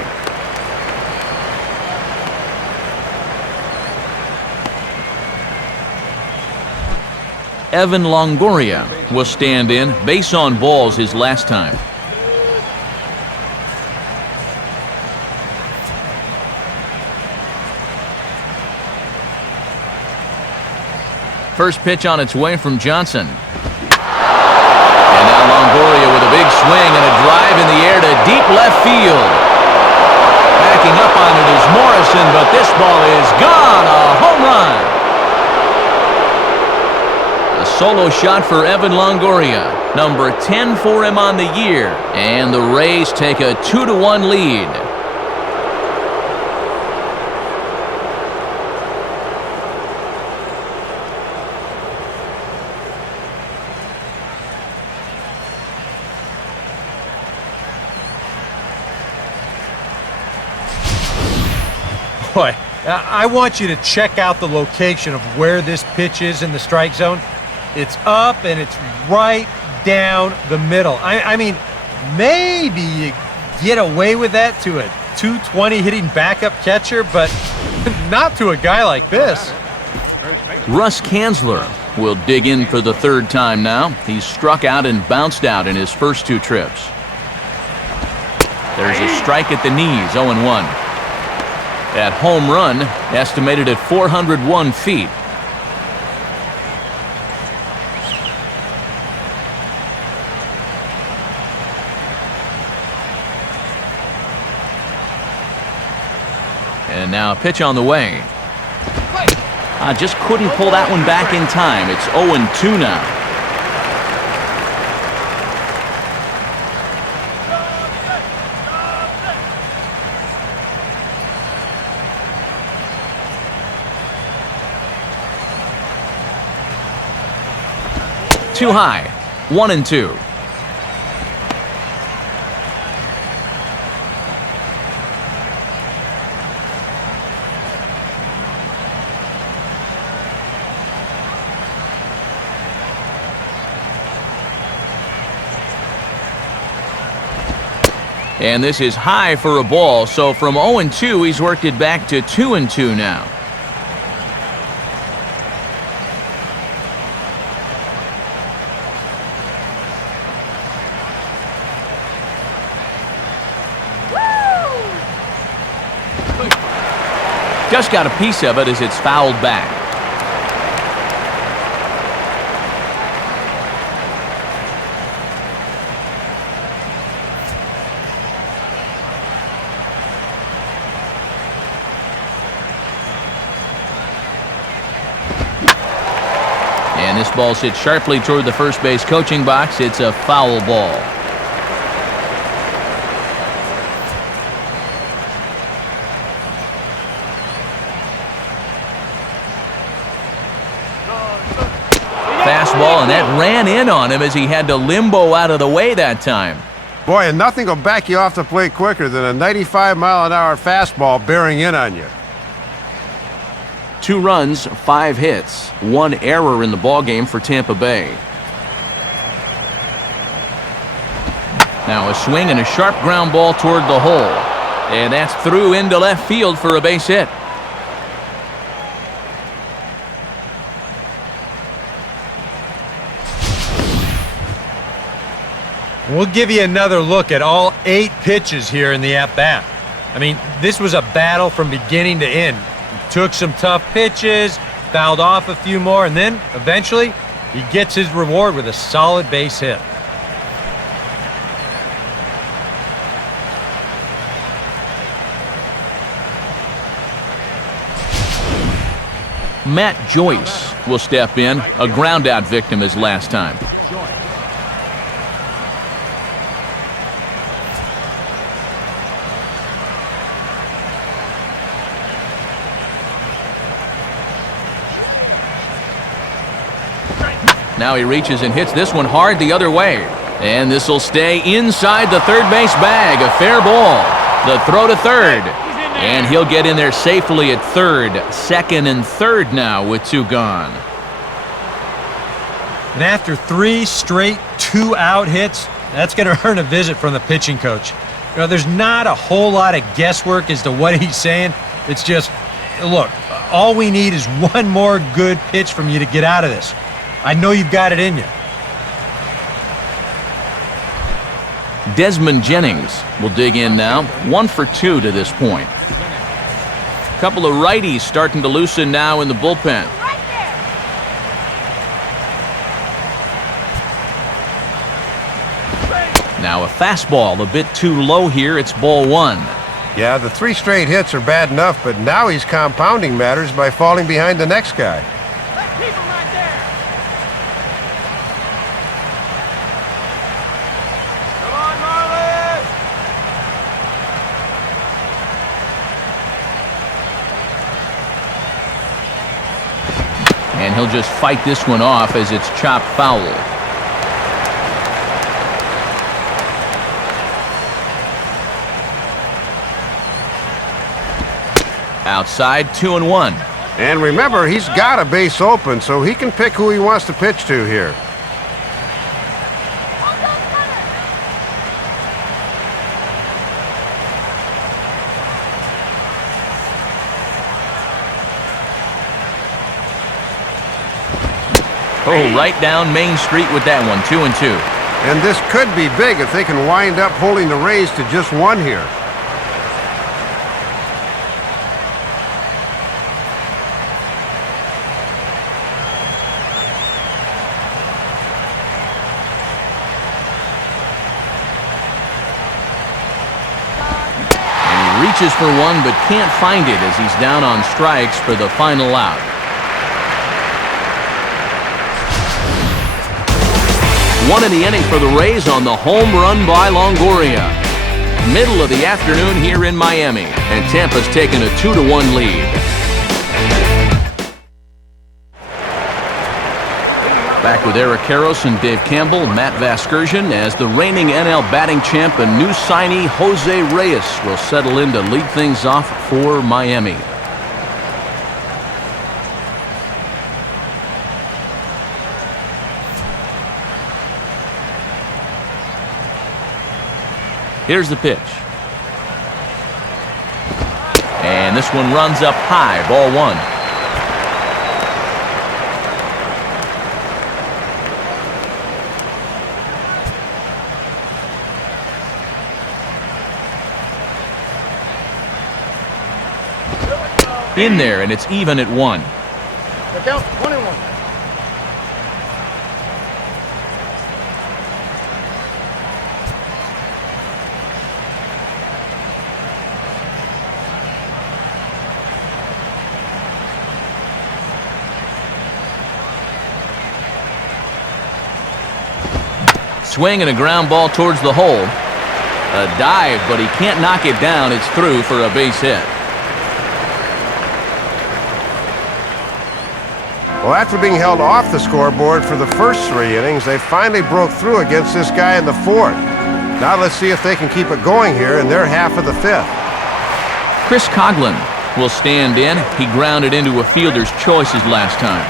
Evan Longoria will stand in. Base on balls his last time. First pitch on its way from Johnson. And now Longoria with a big swing and a drive in the air to deep left field. Backing up on it is Morrison, but this ball is gone. A home run. A solo shot for Evan Longoria. Number 10 for him on the year. And the Rays take a 2-1 lead. Boy, I want you to check out the location of where this pitch is in the strike zone. It's up and it's right down the middle. I mean, maybe you get away with that to a 220 hitting backup catcher, but not to a guy like this. Russ Kanzler will dig in for the third time now. He's struck out and bounced out in his first 2 trips. There's a strike at the knees, 0-1. That home run estimated at 401 feet. And now a pitch on the way. Just couldn't pull that one back in time. It's 0-2 now. Too high. 1-2. And this is high for a ball, so from 0-2, he's worked it back to 2-2 now. Just got a piece of it as it's fouled back. And this ball hits sharply toward the first base coaching box. It's a foul ball. Fastball, and that ran in on him as he had to limbo out of the way that time. Boy, and nothing will back you off the plate quicker than a 95-mile-an-hour fastball bearing in on you. 2 runs, 5 hits, 1 error in the ballgame for Tampa Bay. Now a swing and a sharp ground ball toward the hole. And that's through into left field for a base hit. We'll give you another look at all 8 pitches here in the at-bat. I mean, this was a battle from beginning to end. He took some tough pitches, fouled off a few more, and then, eventually, he gets his reward with a solid base hit. Matt Joyce will step in, a ground-out victim his last time. Now he reaches and hits this one hard the other way. And this will stay inside the third base bag. A fair ball. The throw to third. And he'll get in there safely at third. Second and third now with 2 gone. And after 3 straight 2-out hits, that's going to earn a visit from the pitching coach. You know, there's not a whole lot of guesswork as to what he's saying. It's just, look, all we need is one more good pitch from you to get out of this. I know you've got it in you. Desmond Jennings will dig in now. 1 for 2 to this point. A couple of righties starting to loosen now in the bullpen. Now a fastball a bit too low here. It's ball one. Yeah, the 3 straight hits are bad enough, but now he's compounding matters by falling behind the next guy. Keep him right there. Come on, Marlins! And he'll just fight this one off as it's chopped foul. Outside, 2-1. And remember, he's got a base open, so he can pick who he wants to pitch to here. Oh, right down Main Street with that one, 2-2. And this could be big if they can wind up holding the Rays to just 1 here. Reaches for one but can't find it as he's down on strikes for the final out. One in the inning for the Rays on the home run by Longoria. Middle of the afternoon here in Miami, and Tampa's taken a 2-1 lead. Back with Eric Karros and Dave Campbell, Matt Vasgersian, as the reigning NL batting champ and new signee Jose Reyes will settle in to lead things off for Miami. Here's the pitch. And this one runs up high, ball one. In there, and it's even at 1. Look out, 1-1. Swing and a ground ball towards the hole. A dive, but he can't knock it down. It's through for a base hit. Well, after being held off the scoreboard for the first 3 innings, they finally broke through against this guy in the 4th. Now let's see if they can keep it going here in their half of the 5th. Chris Coughlin will stand in. He grounded into a fielder's choices last time.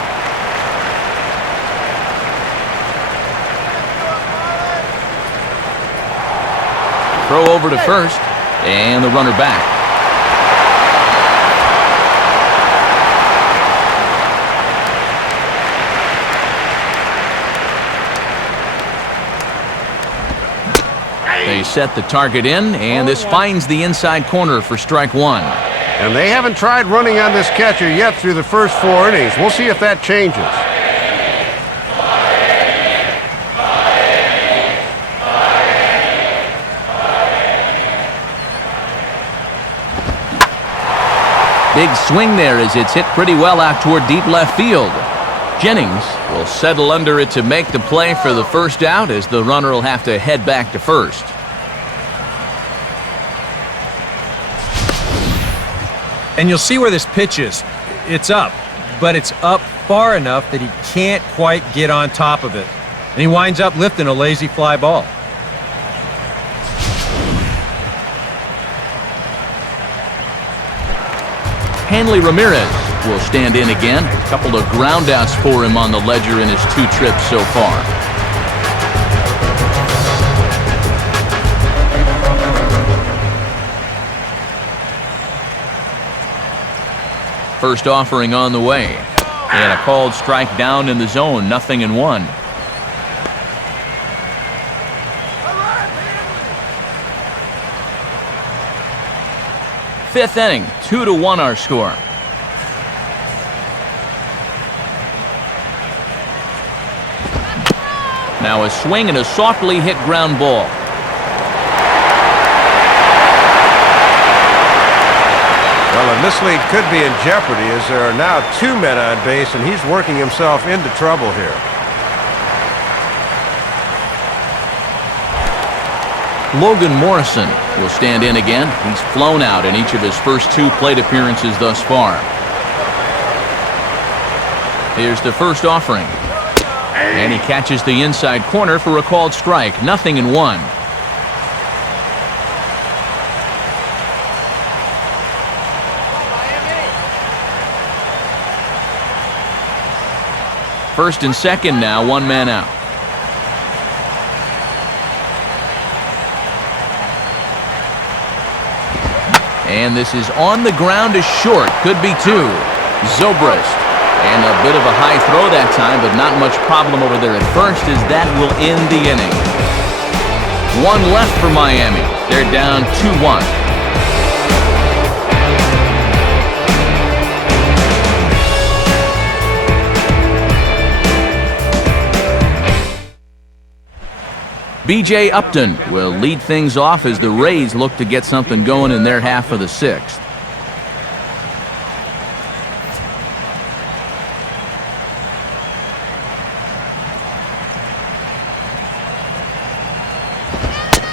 Throw over to first, and the runner back. They set the target in, and this finds the inside corner for strike 1. And they haven't tried running on this catcher yet through the first 4 innings. We'll see if that changes. Big swing there as it's hit pretty well out toward deep left field. Jennings will settle under it to make the play for the first out, as the runner will have to head back to first. And you'll see where this pitch is. It's up, but it's up far enough that he can't quite get on top of it. And he winds up lifting a lazy fly ball. Hanley Ramirez will stand in again. A couple of groundouts for him on the ledger in his 2 trips so far. First offering on the way. And a called strike down in the zone, 0-1. Fifth inning, 2-1 our score. Now a swing and a softly hit ground ball. Well, and this lead could be in jeopardy as there are now 2 men on base, and he's working himself into trouble here. Logan Morrison will stand in again. He's flown out in each of his first 2 plate appearances thus far. Here's the first offering. And he catches the inside corner for a called strike. 0-1. First and second now, 1 man out. And this is on the ground to short. Could be 2. Zobrist. And a bit of a high throw that time, but not much problem over there at first as that will end the inning. 1 left for Miami. They're down 2-1. B.J. Upton will lead things off as the Rays look to get something going in their half of the 6th.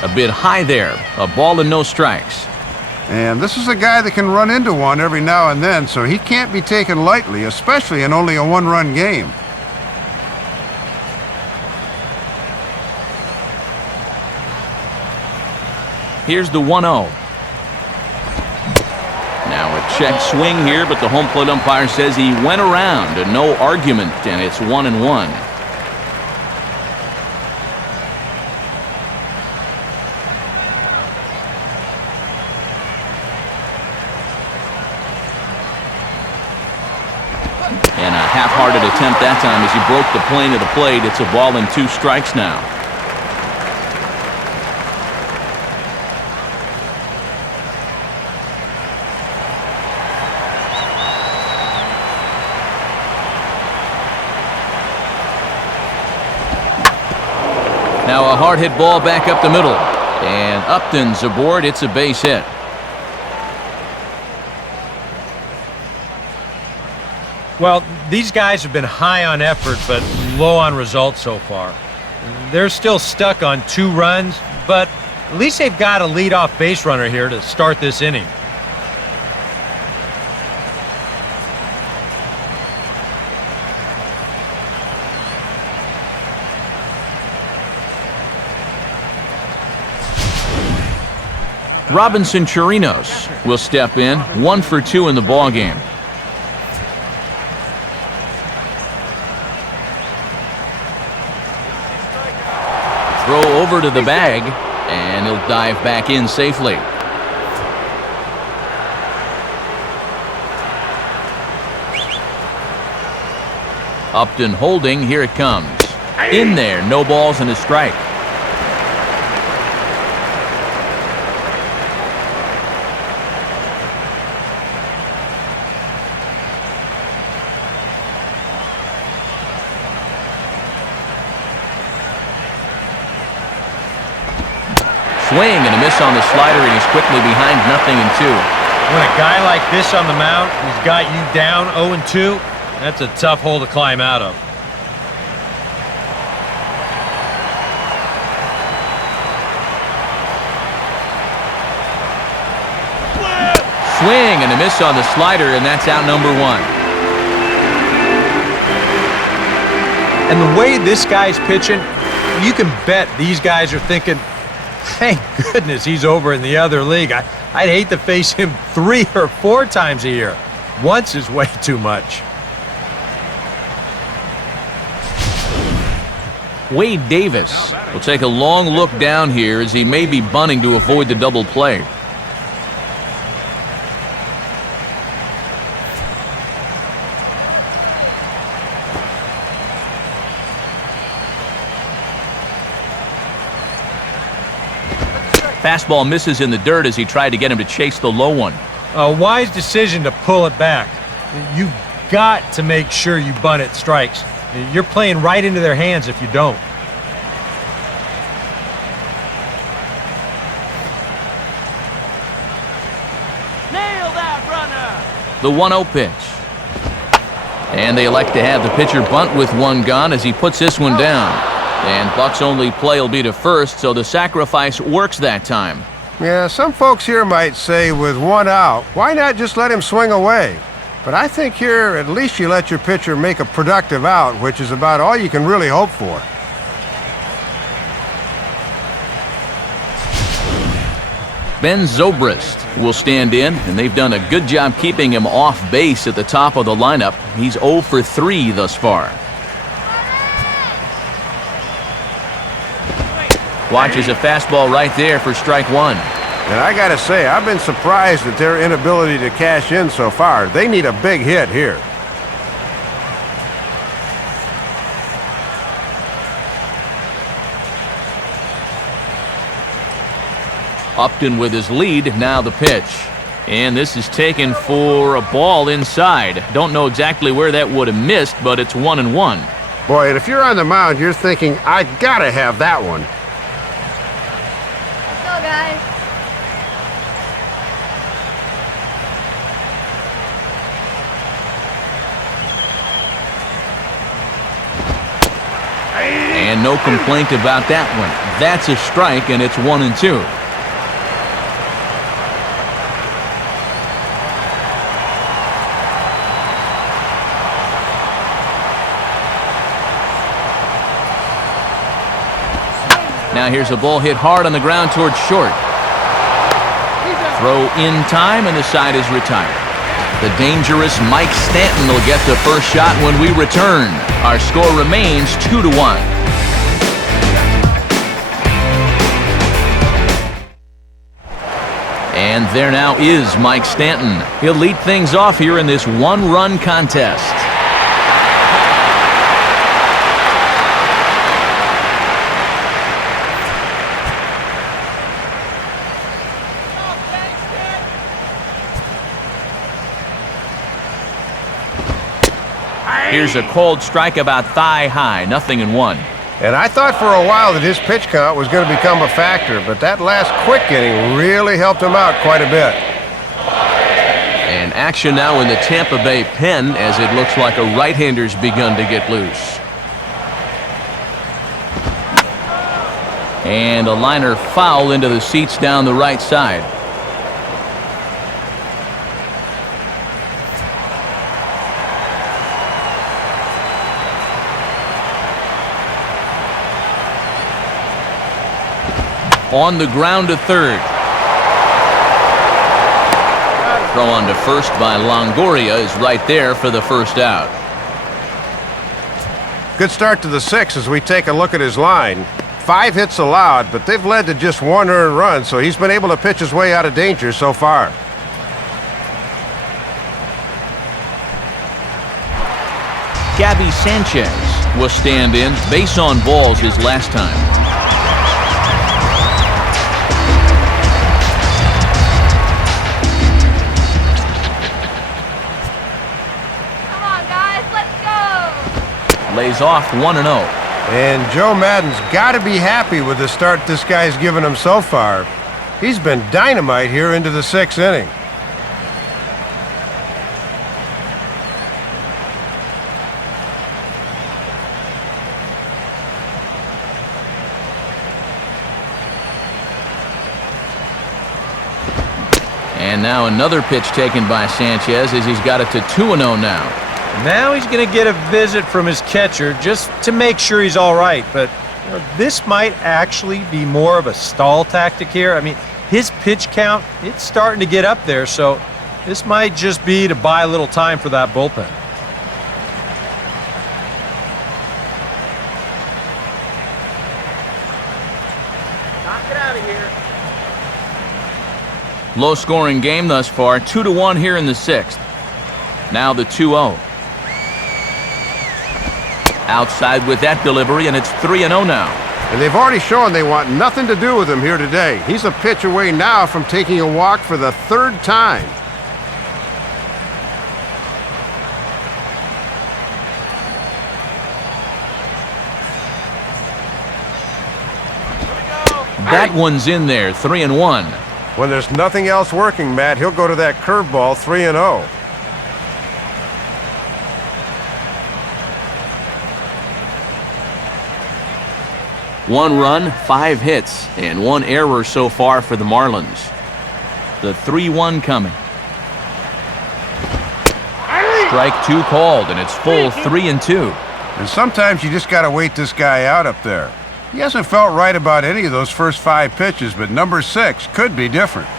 A bit high there. A ball and no strikes. And this is a guy that can run into one every now and then, so he can't be taken lightly, especially in only a 1-run game. Here's the 1-0. Now a check swing here, but the home plate umpire says he went around. And no argument, and it's 1-1. And a half-hearted attempt that time as he broke the plane of the plate. It's a ball and 2 strikes now. Now a hard hit ball back up the middle. And Upton's aboard. It's a base hit. Well, these guys have been high on effort, but low on results so far. They're still stuck on 2 runs, but at least they've got a leadoff base runner here to start this inning. Robinson Chirinos will step in. 1 for 2 in the ballgame. Throw over to the bag, and he'll dive back in safely. Upton holding. Here it comes. In there. No balls and a strike. Swing and a miss on the slider, and he's quickly behind 0-2. When a guy like this on the mound has got you down 0-2, that's a tough hole to climb out of. Swing and a miss on the slider, and that's out number 1. And the way this guy's pitching, you can bet these guys are thinking, thank goodness he's over in the other league. I'd hate to face him 3 or 4 times a year. Once is way too much. Wade Davis will take a long look down here as he may be bunting to avoid the double play. Fastball misses in the dirt as he tried to get him to chase the low one. A wise decision to pull it back. You've got to make sure you bunt at strikes. You're playing right into their hands if you don't. Nail that runner! The 1-0 pitch. And they elect to have the pitcher bunt with one gone as he puts this one down. And Buck's only play will be to first, so the sacrifice works that time. Yeah, some folks here might say with one out, why not just let him swing away? But I think here, at least you let your pitcher make a productive out, which is about all you can really hope for. Ben Zobrist will stand in, and they've done a good job keeping him off base at the top of the lineup. He's 0 for 3 thus far. Watches a fastball right there for strike one. And I gotta say, I've been surprised at their inability to cash in so far. They need a big hit here. Upton with his lead, now the pitch. And this is taken for a ball inside. Don't know exactly where that would have missed, but it's 1-1. Boy, and if you're on the mound, you're thinking, I gotta have that one. Let's go, guys. And no complaint about that one. That's a strike, and it's 1-2. Now here's a ball hit hard on the ground towards short. Throw in time, and the side is retired. The dangerous Mike Stanton will get the first shot when we return. Our score remains 2-1. And there now is Mike Stanton. He'll lead things off here in this one-run contest. Here's a cold strike about thigh high, 0-1. And I thought for a while that his pitch count was going to become a factor, but that last quick inning really helped him out quite a bit. And action now in the Tampa Bay pen as it looks like a right-hander's begun to get loose. And a liner foul into the seats down the right side. On the ground to third. Throw on to first by Longoria is right there for the first out. Good start to the sixth as we take a look at his line. 5 hits allowed, but they've led to just 1 earned run, so he's been able to pitch his way out of danger so far. Gabby Sanchez will stand in. Base on balls his last time. Lays off 1-0. And Joe Madden's got to be happy with the start this guy's given him so far. He's been dynamite here into the 6th inning. And now another pitch taken by Sanchez as he's got it to 2-0 now. Now he's going to get a visit from his catcher just to make sure he's all right. But this might actually be more of a stall tactic here. I mean, his pitch count, it's starting to get up there, so this might just be to buy a little time for that bullpen. Knock it out of here. Low-scoring game thus far, 2-1 here in the 6th. Now the 2-0. Outside with that delivery, and it's 3-0 now. And they've already shown they want nothing to do with him here today. He's a pitch away now from taking a walk for the 3rd time. That one's in there, 3-1. When there's nothing else working, Matt, he'll go to that curveball 3-0. 1 run, 5 hits, and 1 error so far for the Marlins. The 3-1 coming. Strike 2 called, and it's full 3-2. And sometimes you just got to wait this guy out up there. He hasn't felt right about any of those first 5 pitches, but number 6 could be different.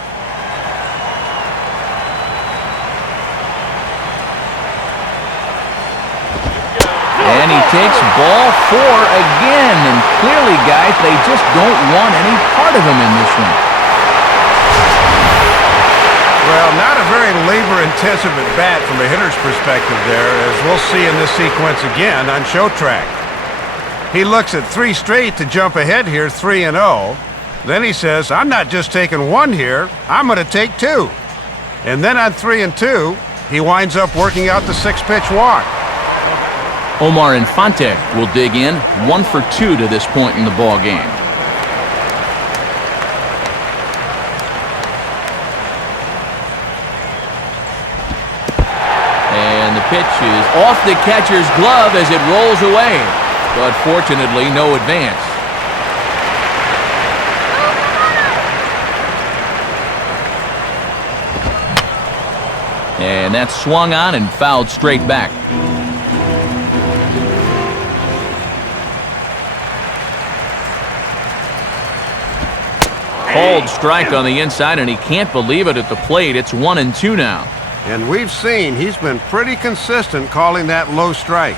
And he takes ball 4 again, and clearly, guys, they just don't want any part of him in this one. Well, not a very labor-intensive at-bat from a hitter's perspective there, as we'll see in this sequence again on show track. He looks at 3 straight to jump ahead here, 3-0. Then he says, I'm not just taking 1 here, I'm going to take 2. And then on 3-2, he winds up working out the 6-pitch walk. Omar Infante will dig in, 1 for 2 to this point in the ball game. And the pitch is off the catcher's glove as it rolls away, but fortunately no advance. And that's swung on and fouled straight back. Called strike on the inside, and he can't believe it at the plate. It's 1-2 now. And we've seen he's been pretty consistent calling that low strike.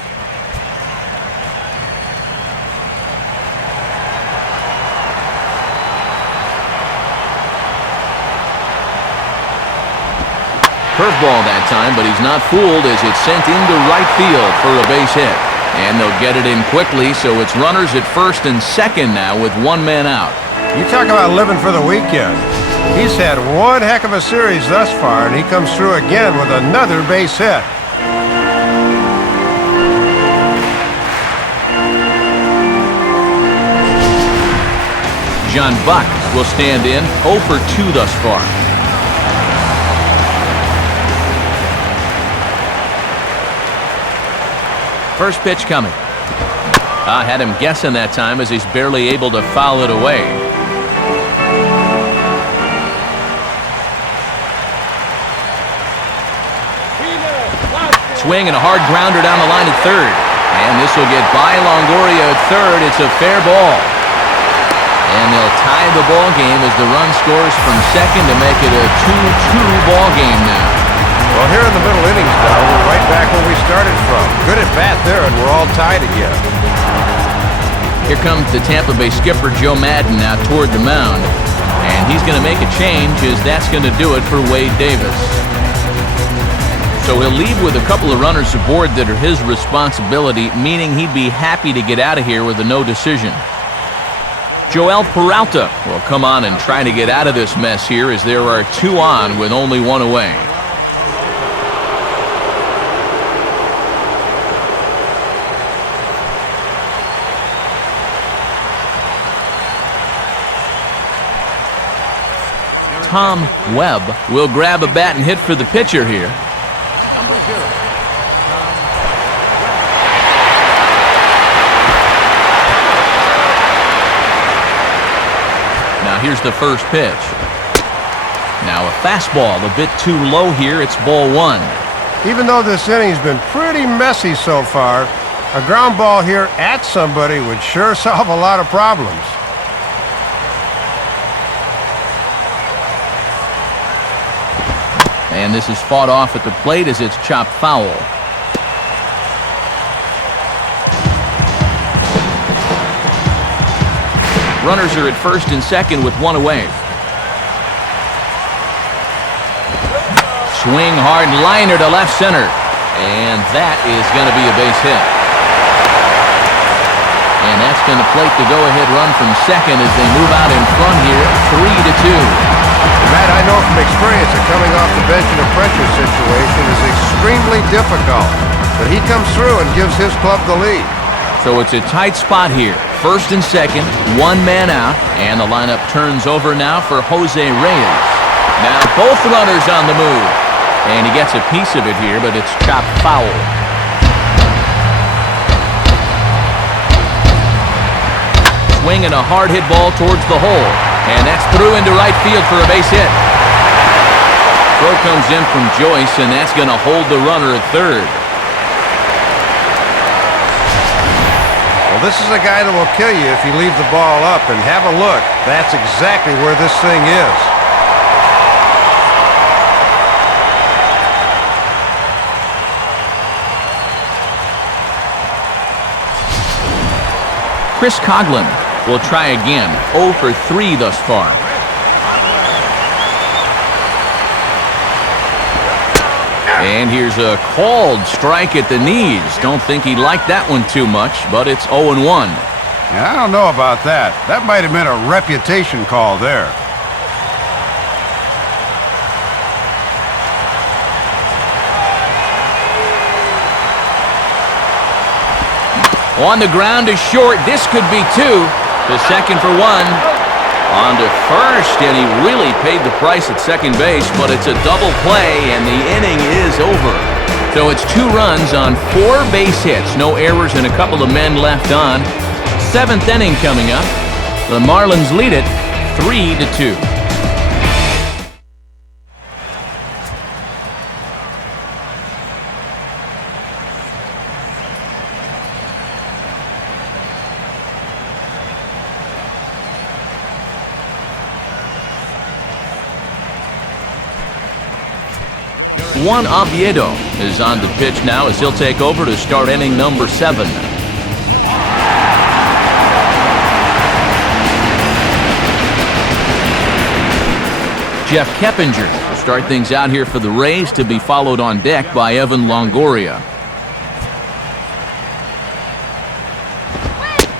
Curveball that time, but he's not fooled as it's sent into right field for a base hit. And they'll get it in quickly, so it's runners at first and second now with 1 man out. You talk about living for the weekend. He's had one heck of a series thus far, and he comes through again with another base hit. John Buck will stand in, 0 for 2 thus far. First pitch coming. I had him guessing that time as he's barely able to foul it away. Swing and a hard grounder down the line at third. And this will get by Longoria at third. It's a fair ball. And they'll tie the ball game as the run scores from second to make it a 2-2 ball game now. Well, here in the middle innings now, we're right back where we started from. Good at bat there, and we're all tied again. Here comes the Tampa Bay skipper, Joe Madden, now toward the mound. And he's going to make a change as that's going to do it for Wade Davis. So he'll leave with a couple of runners aboard that are his responsibility, meaning he'd be happy to get out of here with a no decision. Joel Peralta will come on and try to get out of this mess here as there are 2 on with only 1 away. Tom Webb will grab a bat and hit for the pitcher here. Now here's the first pitch. Now a fastball a bit too low here. It's ball 1. Even though this inning's been pretty messy so far, a ground ball here at somebody would sure solve a lot of problems. And this is fought off at the plate as it's chopped foul. Runners are at first and second with 1 away. Swing hard liner to left center. And that is going to be a base hit. And that's going to plate the go-ahead run from second as they move out in front here, 3-2. Matt, I know from experience that coming off the bench in a pressure situation is extremely difficult. But he comes through and gives his club the lead. So it's a tight spot here. First and second, 1 man out. And the lineup turns over now for Jose Reyes. Now both runners on the move. And he gets a piece of it here, but it's chopped foul. swing and a hard hit ball towards the hole. And that's through into right field for a base hit. Throw comes in from Joyce, and that's going to hold the runner at third. Well, this is a guy that will kill you if you leave the ball up, and have a look. That's exactly where this thing is. Chris Coghlan will try again. 0 for 3 thus far. And here's a called strike at the knees. Don't think he liked that one too much, but it's 0-1. Yeah, I don't know about that. That might have been a reputation call there. On the ground to short. This could be 2. To second for 1. On to first, and he really paid the price at second base, but it's a double play, and the inning is over. So it's 2 runs on 4 base hits. No errors and a couple of men left on. 7th inning coming up. The Marlins lead it 3-2. Juan Oviedo is on the pitch now as he'll take over to start inning number 7. Jeff Keppinger will start things out here for the Rays, to be followed on deck by Evan Longoria.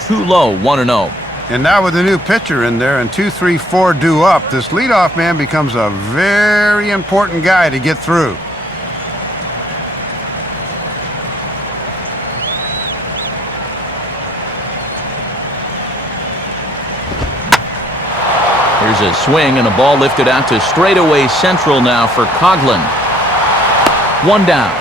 Too low, 1-0. And now with the new pitcher in there and 2-3-4 due up, this leadoff man becomes a very important guy to get through. Here's a swing and a ball lifted out to straightaway central now for Coghlan. 1 down.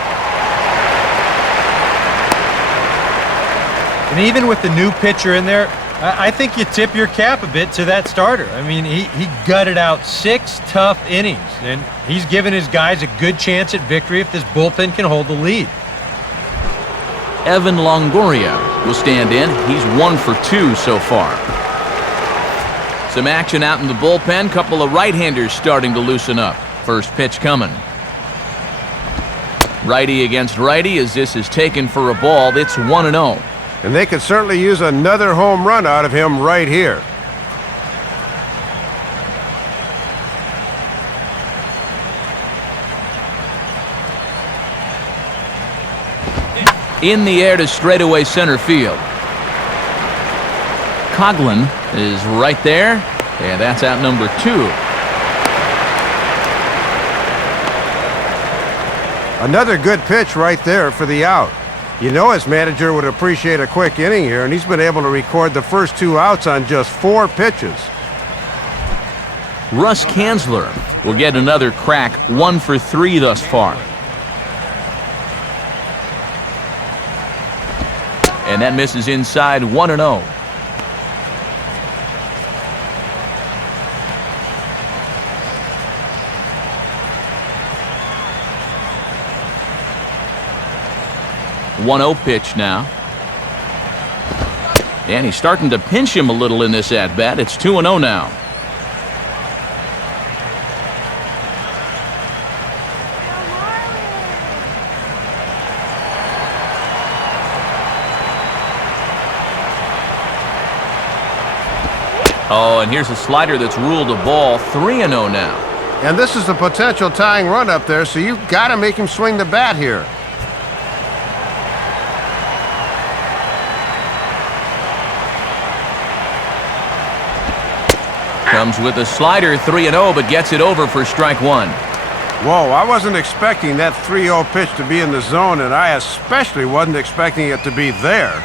And even with the new pitcher in there, I think you tip your cap a bit to that starter. I mean, he gutted out 6 tough innings, and he's given his guys a good chance at victory if this bullpen can hold the lead. Evan Longoria will stand in. He's 1 for 2 so far. Some action out in the bullpen. Couple of right-handers starting to loosen up. First pitch coming. Righty against righty as this is taken for a ball. It's 1-0. And they could certainly use another home run out of him right here. In the air to straightaway center field. Coghlan is right there, and that's out number 2. Another good pitch right there for the out. You know his manager would appreciate a quick inning here, and he's been able to record the first 2 outs on just 4 pitches. Russ Kanzler will get another crack. 1 for 3 thus far. And that misses inside. 1-0. One-0 pitch now. And he's starting to pinch him a little in this at-bat. It's 2-0 now. Oh, and here's a slider that's ruled a ball. 3-0 now. And this is a potential tying run up there, so you've got to make him swing the bat here. Comes with a slider, 3-0, but gets it over for strike 1. Whoa, I wasn't expecting that 3-0 pitch to be in the zone, and I especially wasn't expecting it to be there.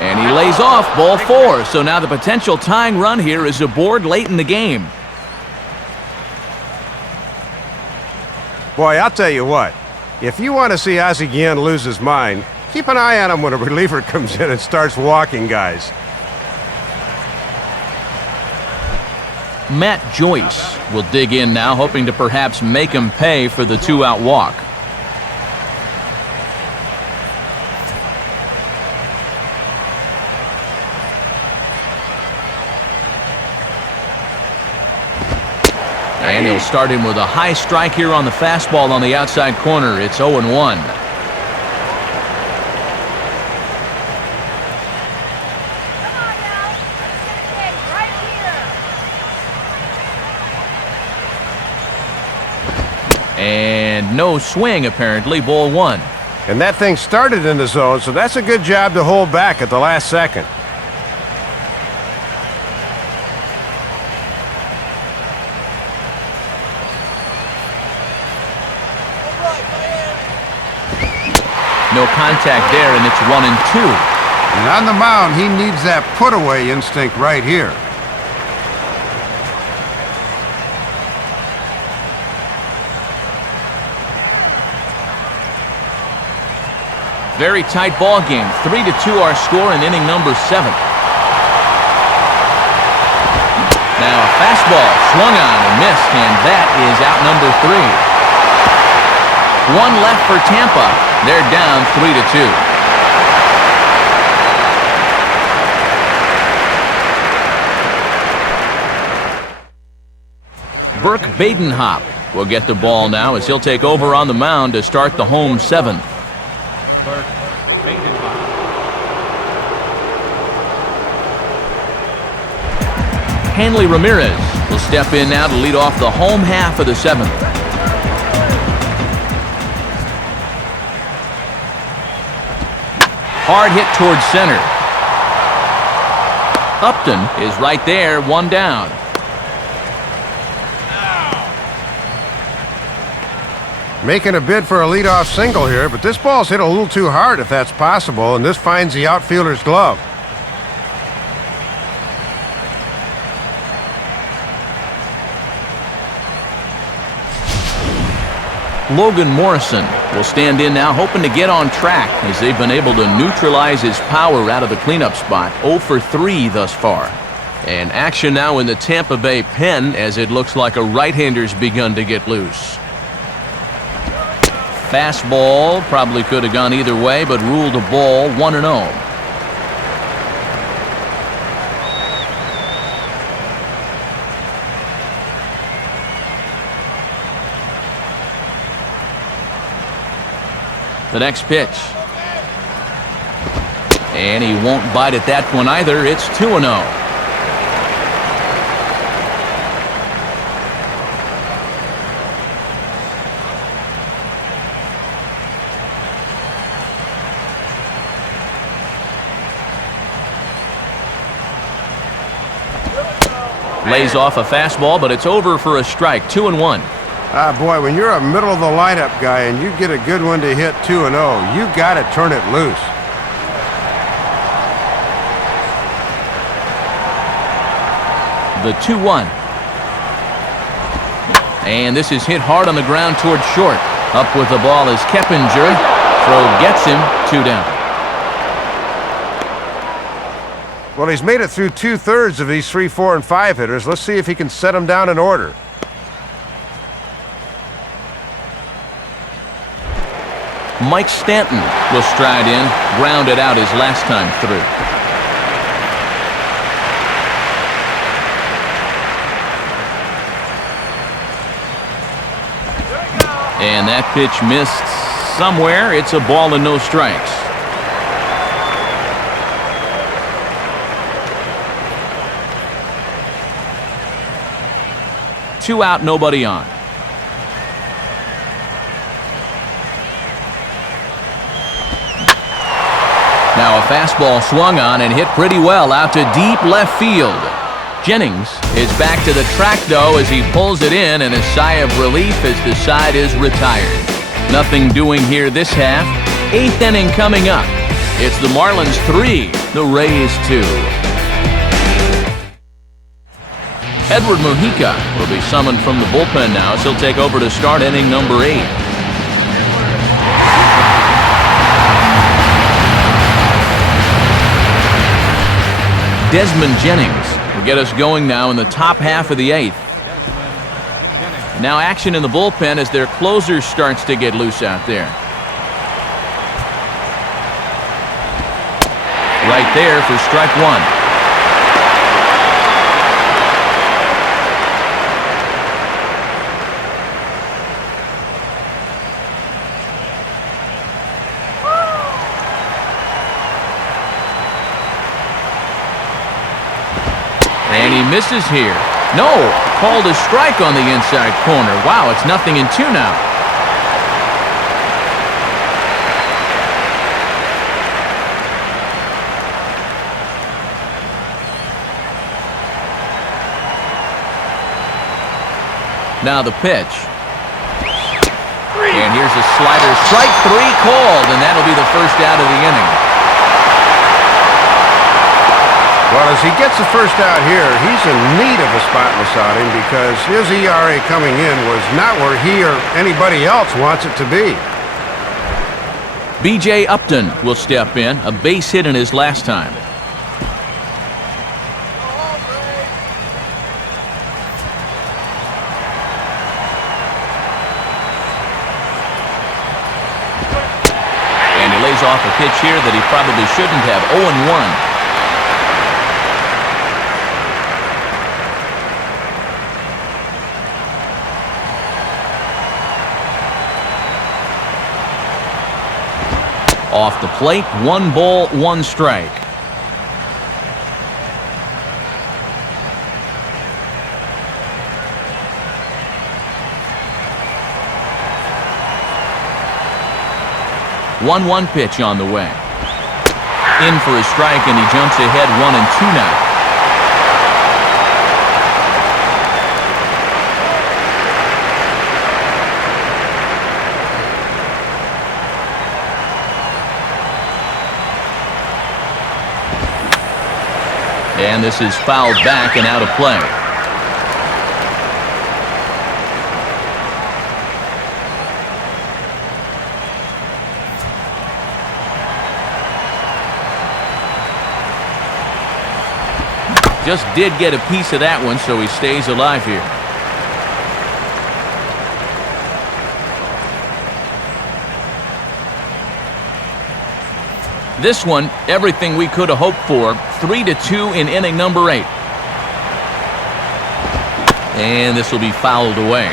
And he lays off, ball 4. So now the potential tying run here is aboard late in the game. Boy, I'll tell you what. If you want to see Ozzie Guillen lose his mind, keep an eye on him when a reliever comes in and starts walking guys. Matt Joyce will dig in now, hoping to perhaps make him pay for the two-out walk. And he'll start him with a high strike here on the fastball on the outside corner. It's 0-1. Come on now. Let's get a game right here. And no swing, apparently. Ball 1. And that thing started in the zone, so that's a good job to hold back at the last second. No contact there, and it's 1-2. And on the mound, he needs that put-away instinct right here. Very tight ball game. 3-2 our score in inning number 7. Now a fastball swung on and missed, and that is out number 3. One left for Tampa. They're down 3-2. Burke Badenhop will get the ball now as he'll take over on the mound to start the home 7th. Hanley Ramirez will step in now to lead off the home half of the 7th. Hard hit towards center. Upton is right there, 1 down. Making a bid for a leadoff single here, but this ball's hit a little too hard if that's possible, and this finds the outfielder's glove. Logan Morrison will stand in now, hoping to get on track as they've been able to neutralize his power out of the cleanup spot. 0 for 3 thus far. And action now in the Tampa Bay pen as it looks like a right-hander's begun to get loose. Fastball probably could have gone either way, but ruled a ball, 1-0. The next pitch. And he won't bite at that one either. It's 2-0. Lays off a fastball, but it's over for a strike. 2-1. Ah, boy, when you're a middle-of-the-lineup guy and you get a good one to hit 2-0, you got to turn it loose. The 2-1. And this is hit hard on the ground towards short. Up with the ball is Keppinger. Throw gets him, 2 down. Well, he's made it through 2/3 of these 3, 4, and 5 hitters. Let's see if he can set them down in order. Mike Stanton will stride in, grounded out his last time through. And that pitch missed somewhere. It's a ball and no strikes. Two out, nobody on. Now a fastball swung on and hit pretty well out to deep left field. Jennings is back to the track, though, as he pulls it in, and a sigh of relief as the side is retired. Nothing doing here this half. 8th inning coming up. It's the Marlins 3, the Rays 2. Edward Mujica will be summoned from the bullpen now, so he'll take over to start inning number 8. Desmond Jennings will get us going now in the top half of the 8th. Now action in the bullpen as their closer starts to get loose out there. Right there for strike 1. And he misses here. No, called a strike on the inside corner. Wow, it's 0-2 now. Now the pitch. And here's a slider. Strike 3 called, and that'll be the first out of the inning. Well, as he gets the first out here, he's in need of a spotless outing because his ERA coming in was not where he or anybody else wants it to be. B.J. Upton will step in, a base hit in his last time. And he lays off a pitch here that he probably shouldn't have. 0-1. Off the plate, 1 ball, 1 strike. One pitch on the way. In for a strike, and he jumps ahead 1-2 now. And this is fouled back and out of play. Just did get a piece of that one, so he stays alive here. This one, everything we could have hoped for. 3-2 in inning number 8. And this will be fouled away.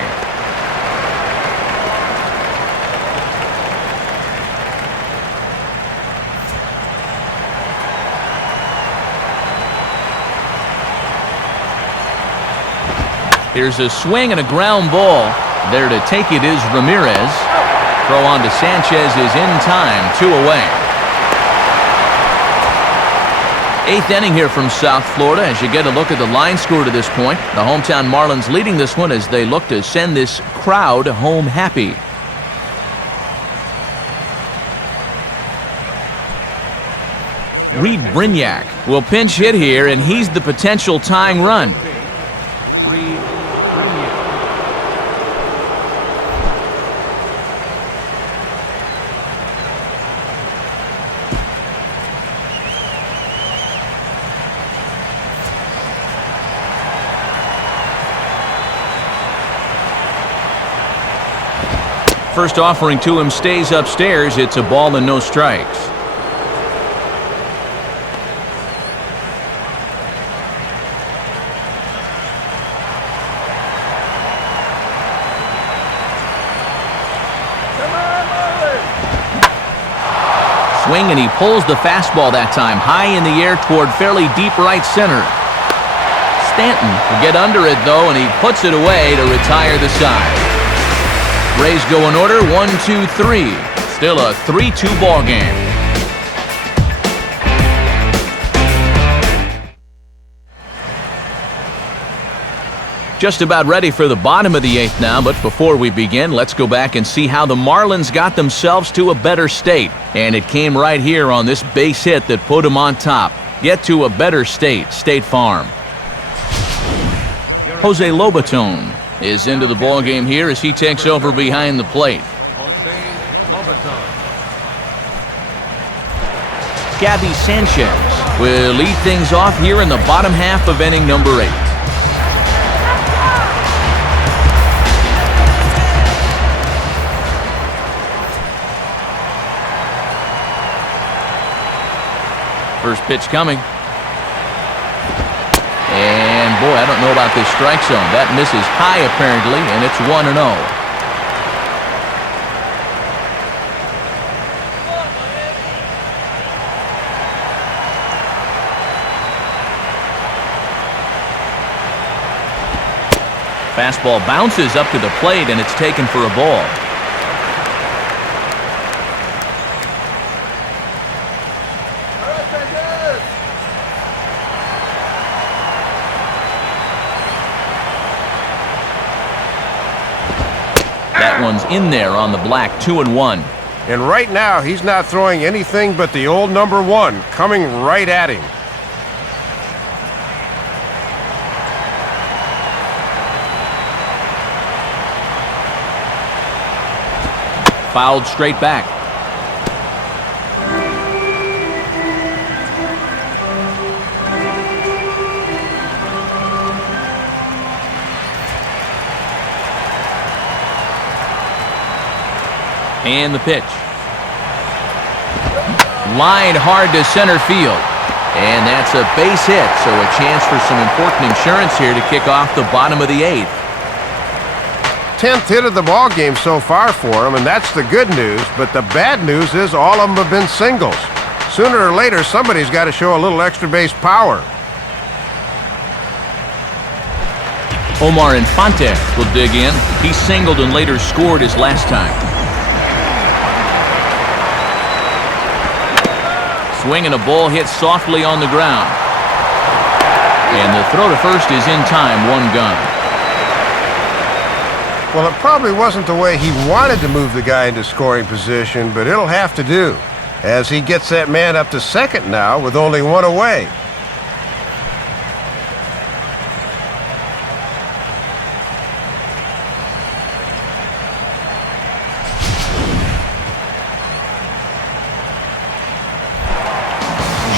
Here's a swing and a ground ball. There to take it is Ramirez. Throw on to Sanchez is in time. 2 away. 8th inning here from South Florida as you get a look at the line score to this point. The hometown Marlins leading this one as they look to send this crowd home happy. Reed Brignac will pinch hit here, and he's the potential tying run. First offering to him stays upstairs. It's a ball and no strikes. Swing, and he pulls the fastball that time high in the air toward fairly deep right center. Stanton will get under it though, and he puts it away to retire the side. Rays go in order, 1-2-3. Still a 3-2 ball game. Just about ready for the bottom of the 8th now, but before we begin, let's go back and see how the Marlins got themselves to a better state. And it came right here on this base hit that put them on top. Get to a better state, State Farm. You're Jose Lobaton is into the ballgame here as he takes over behind the plate. Gabby Sanchez will lead things off here in the bottom half of inning number 8. First pitch coming. And boy, I don't know about this strike zone. That misses high apparently, and it's 1-0. Fastball bounces up to the plate, and it's taken for a ball. That one's in there on the black, 2-1. And right now, he's not throwing anything but the old number 1 coming right at him. Fouled straight back. And the pitch. Lined hard to center field. And that's a base hit, so a chance for some important insurance here to kick off the bottom of the 8th. 10th hit of the ball game so far for him, and that's the good news. But the bad news is all of them have been singles. Sooner or later, somebody's got to show a little extra base power. Omar Infante will dig in. He singled and later scored his last time. Swing and a ball hit softly on the ground. And the throw to first is in time, 1 gun. Well, it probably wasn't the way he wanted to move the guy into scoring position, but it'll have to do, as he gets that man up to second now with only 1 away.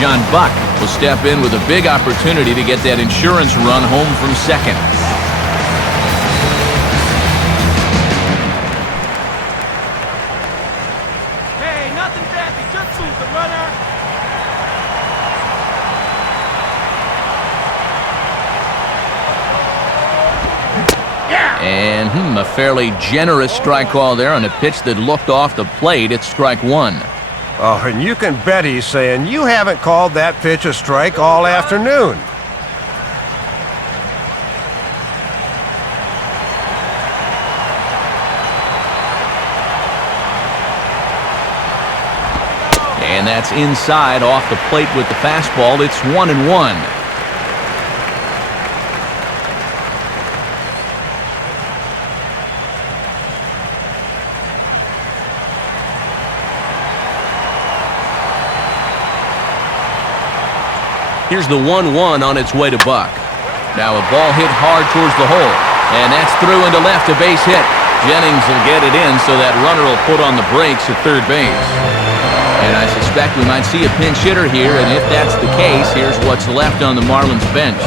John Buck will step in with a big opportunity to get that insurance run home from second. Hey, nothing fancy, just move the runner. And a fairly generous strike call there on a pitch that looked off the plate. It's strike 1. Oh, and you can bet he's saying, you haven't called that pitch a strike all afternoon. And that's inside off the plate with the fastball. It's 1-1. Here's the 1-1 on its way to Buck. Now a ball hit hard towards the hole. And that's through into left, a base hit. Jennings will get it in, so that runner will put on the brakes at third base. And I suspect we might see a pinch hitter here, and if that's the case, here's what's left on the Marlins bench.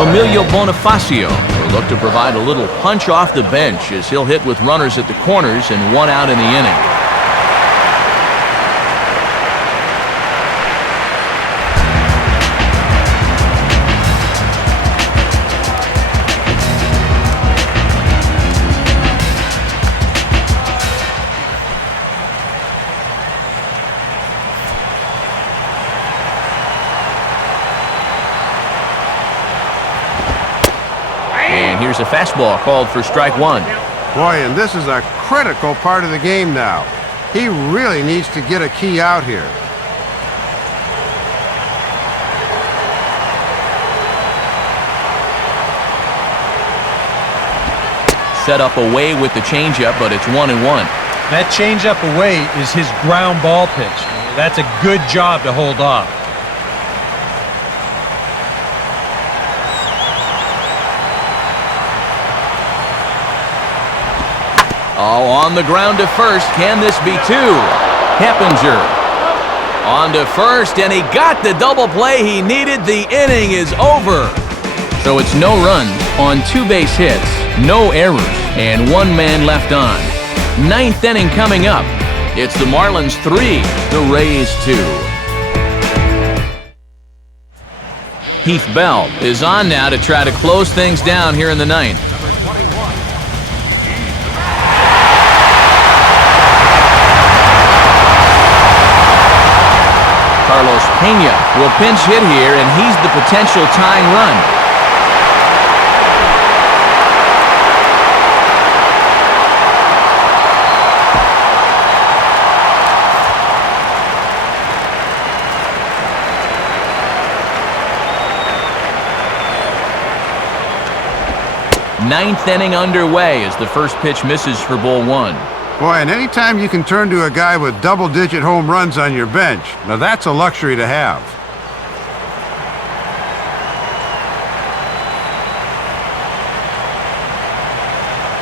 Emilio Bonifacio will look to provide a little punch off the bench as he'll hit with runners at the corners and 1 out in the inning. Here's a fastball called for strike 1. Boy, and this is a critical part of the game now. He really needs to get a key out here. Set up away with the changeup, but it's 1-1. That changeup away is his ground ball pitch. That's a good job to hold off. Oh, on the ground to first. Can this be two? Keppinger on to first, and he got the double play he needed. The inning is over. So it's no runs on 2 base hits, no errors, and 1 man left on. 9th inning coming up. It's the Marlins 3, the Rays 2. Heath Bell is on now to try to close things down here in the 9th. Carlos Pena will pinch hit here, and he's the potential tying run. Ninth inning underway as the first pitch misses for ball 1. Boy, and anytime you can turn to a guy with double-digit home runs on your bench, now that's a luxury to have.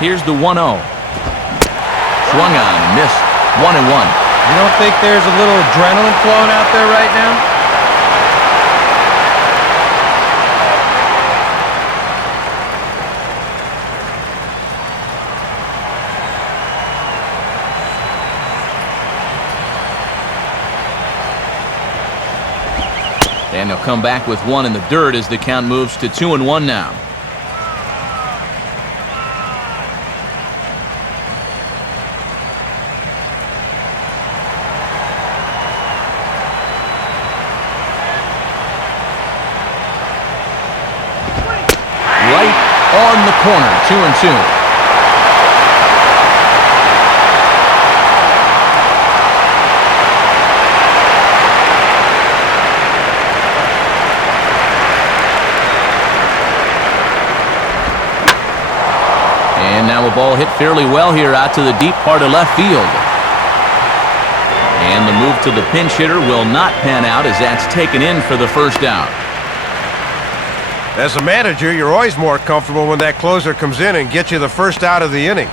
Here's the 1-0. Swung on and missed. 1-1. You don't think there's a little adrenaline flowing out there right now? And he'll come back with 1 in the dirt as the count moves to 2-1 now. Right on the corner, 2-2. Now a ball hit fairly well here out to the deep part of left field. And the move to the pinch hitter will not pan out as that's taken in for the first out. As a manager, you're always more comfortable when that closer comes in and gets you the first out of the inning.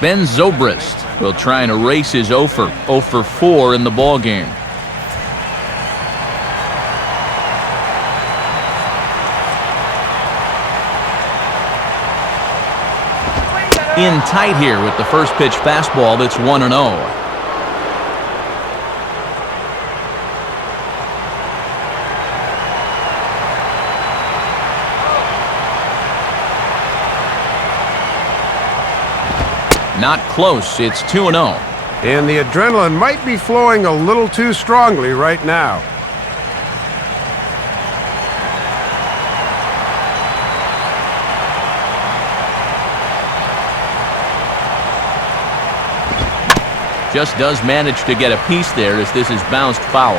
Ben Zobrist will try and erase his 0 for 4 in the ball game. In tight here with the first pitch fastball that's 1-0. Not close. It's 2-0. And the adrenaline might be flowing a little too strongly right now. Just does manage to get a piece there as this is bounced foul.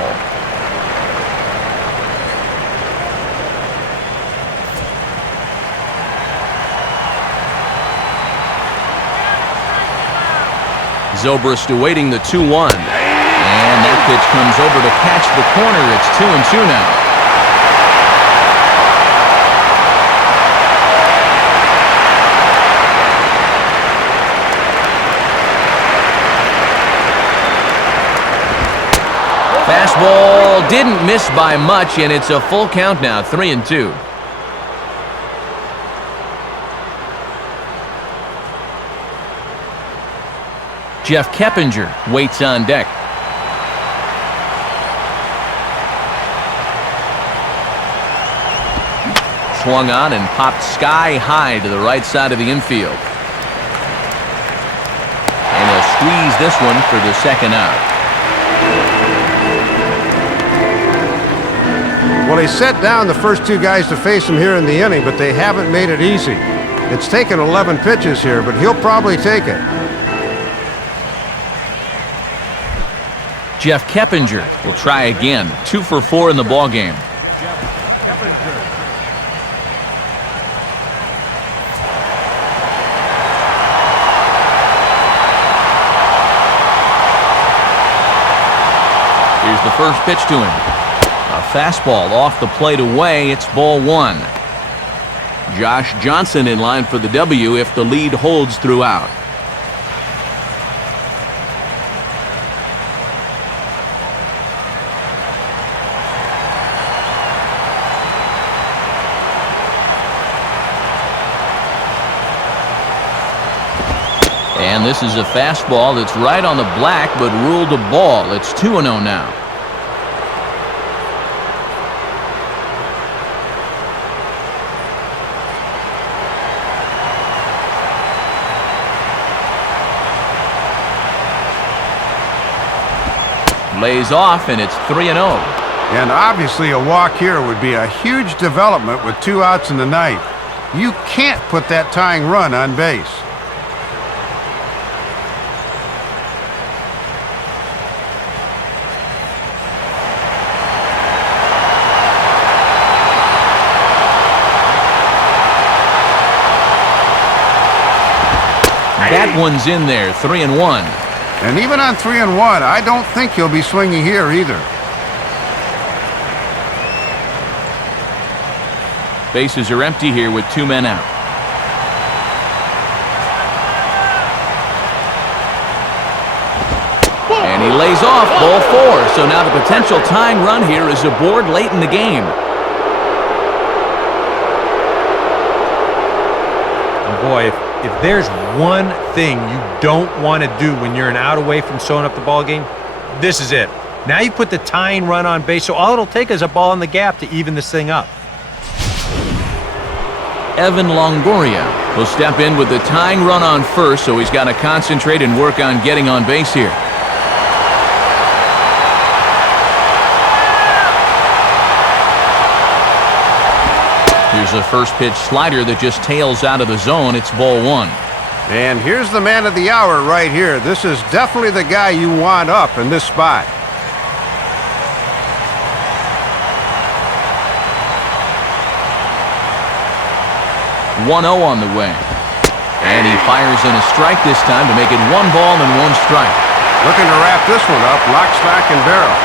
Zobrist awaiting the 2-1. And that pitch comes over to catch the corner. It's 2-2 now. Fastball didn't miss by much, and it's a full count now, 3-2. Jeff Keppinger waits on deck. Swung on and popped sky high to the right side of the infield. And he'll squeeze this one for the second out. Well, he set down the first 2 guys to face him here in the inning, but they haven't made it easy. It's taken 11 pitches here, but he'll probably take it. Jeff Keppinger will try again. 2 for 4 in the ball game. Here's the first pitch to him. A fastball off the plate away. It's ball 1. Josh Johnson in line for the W if the lead holds throughout. And this is a fastball that's right on the black, but ruled a ball. It's 2-0 now. Lays off, and it's 3-0. And obviously a walk here would be a huge development with 2 outs in the ninth. You can't put that tying run on base. That one's in there, 3-1. And even on 3-1, I don't think he'll be swinging here either. Bases are empty here with 2 men out. And he lays off, ball 4. So now the potential tying run here is aboard late in the game. Boy, if there's one thing you don't want to do when you're an out away from sewing up the ball game, this is it. Now you put the tying run on base, so all it'll take is a ball in the gap to even this thing up. Evan Longoria will step in with the tying run on first, so he's got to concentrate and work on getting on base here. Here's a first pitch slider that just tails out of the zone. It's ball 1. And here's the man of the hour right here. This is definitely the guy you want up in this spot. .1-0 on the way. And he fires in a strike this time to make it 1 ball and 1 strike. Looking to wrap this one up, lock, stock, and barrel.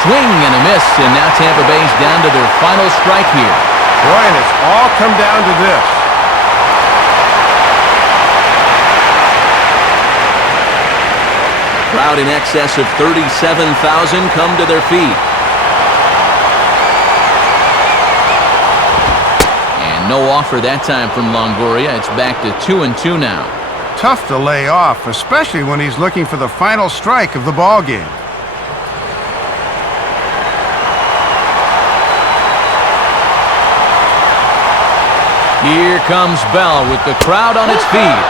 Swing and a miss, and now Tampa Bay's down to their final strike here. Boy, and it's all come down to this. Crowd in excess of 37,000 come to their feet. And no offer that time from Longoria. It's back to 2-2 now. Tough to lay off, especially when he's looking for the final strike of the ball game. Here comes Bell with the crowd on its feet.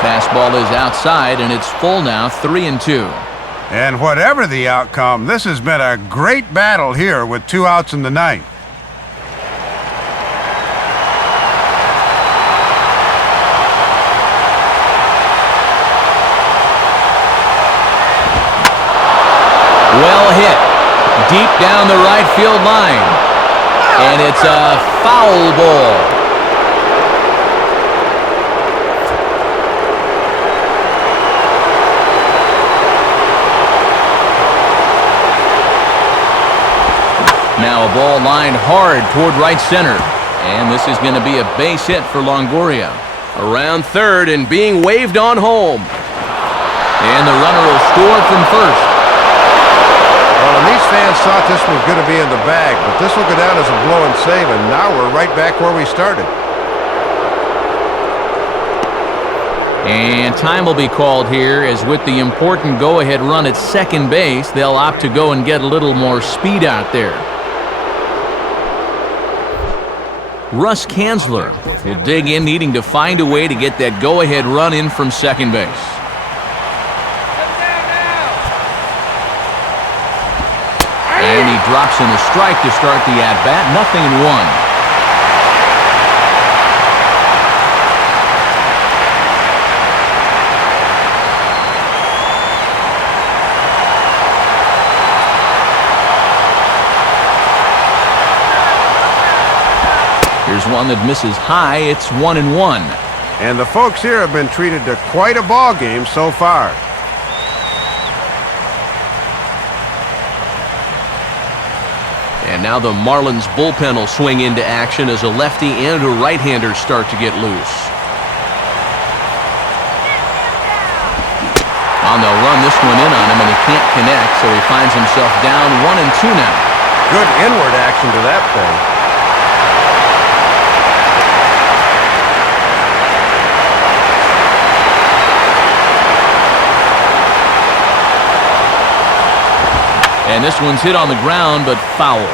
Fastball is outside, and it's full now, 3-2. And whatever the outcome, this has been a great battle here with 2 outs in the ninth. Well hit. Deep down the right field line. And it's a foul ball. Now a ball lined hard toward right center. And this is going to be a base hit for Longoria. Around third and being waved on home. And the runner will score from first. Well, and these fans thought this was going to be in the bag, but this will go down as a blow and save, and now we're right back where we started. And time will be called here, as with the important go-ahead run at second base, they'll opt to go and get a little more speed out there. Russ Kanzler will dig in, needing to find a way to get that go-ahead run in from second base. And he drops in a strike to start the at-bat. 0-1. Here's one that misses high. It's 1-1. And the folks here have been treated to quite a ball game so far. And now the Marlins bullpen will swing into action as a lefty and a right-hander start to get loose. On the run, this one in on him, and he can't connect, so he finds himself down 1-2 now. Good inward action to that thing. And this one's hit on the ground, but foul.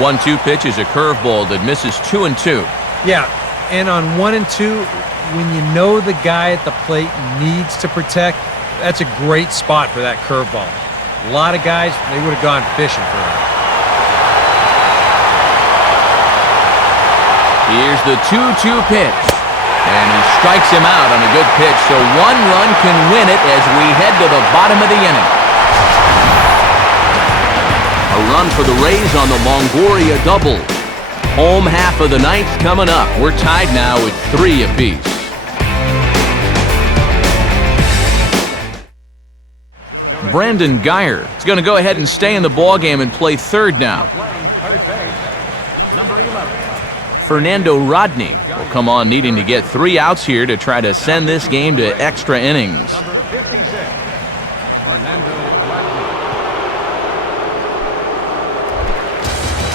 One-two pitch is a curveball that misses 2-2. Yeah, and on 1-2, when you know the guy at the plate needs to protect, that's a great spot for that curveball. A lot of guys, they would have gone fishing for that. Here's the 2-2 pitch. And he strikes him out on a good pitch, so one run can win it as we head to the bottom of the inning. A run for the Rays on the Longoria double. Home half of the ninth coming up. We're tied now at 3 apiece. Brandon Geyer is going to go ahead and stay in the ballgame and play third now. Fernando Rodney will come on needing to get 3 outs here to try to send this game to extra innings.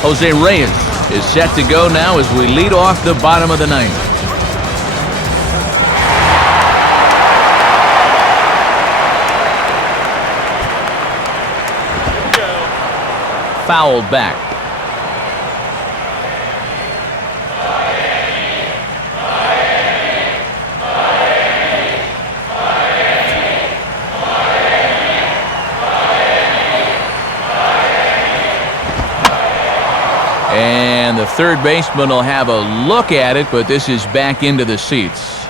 Jose Reyes is set to go now as we lead off the bottom of the ninth. Fouled back. And the third baseman will have a look at it, but this is back into the seats.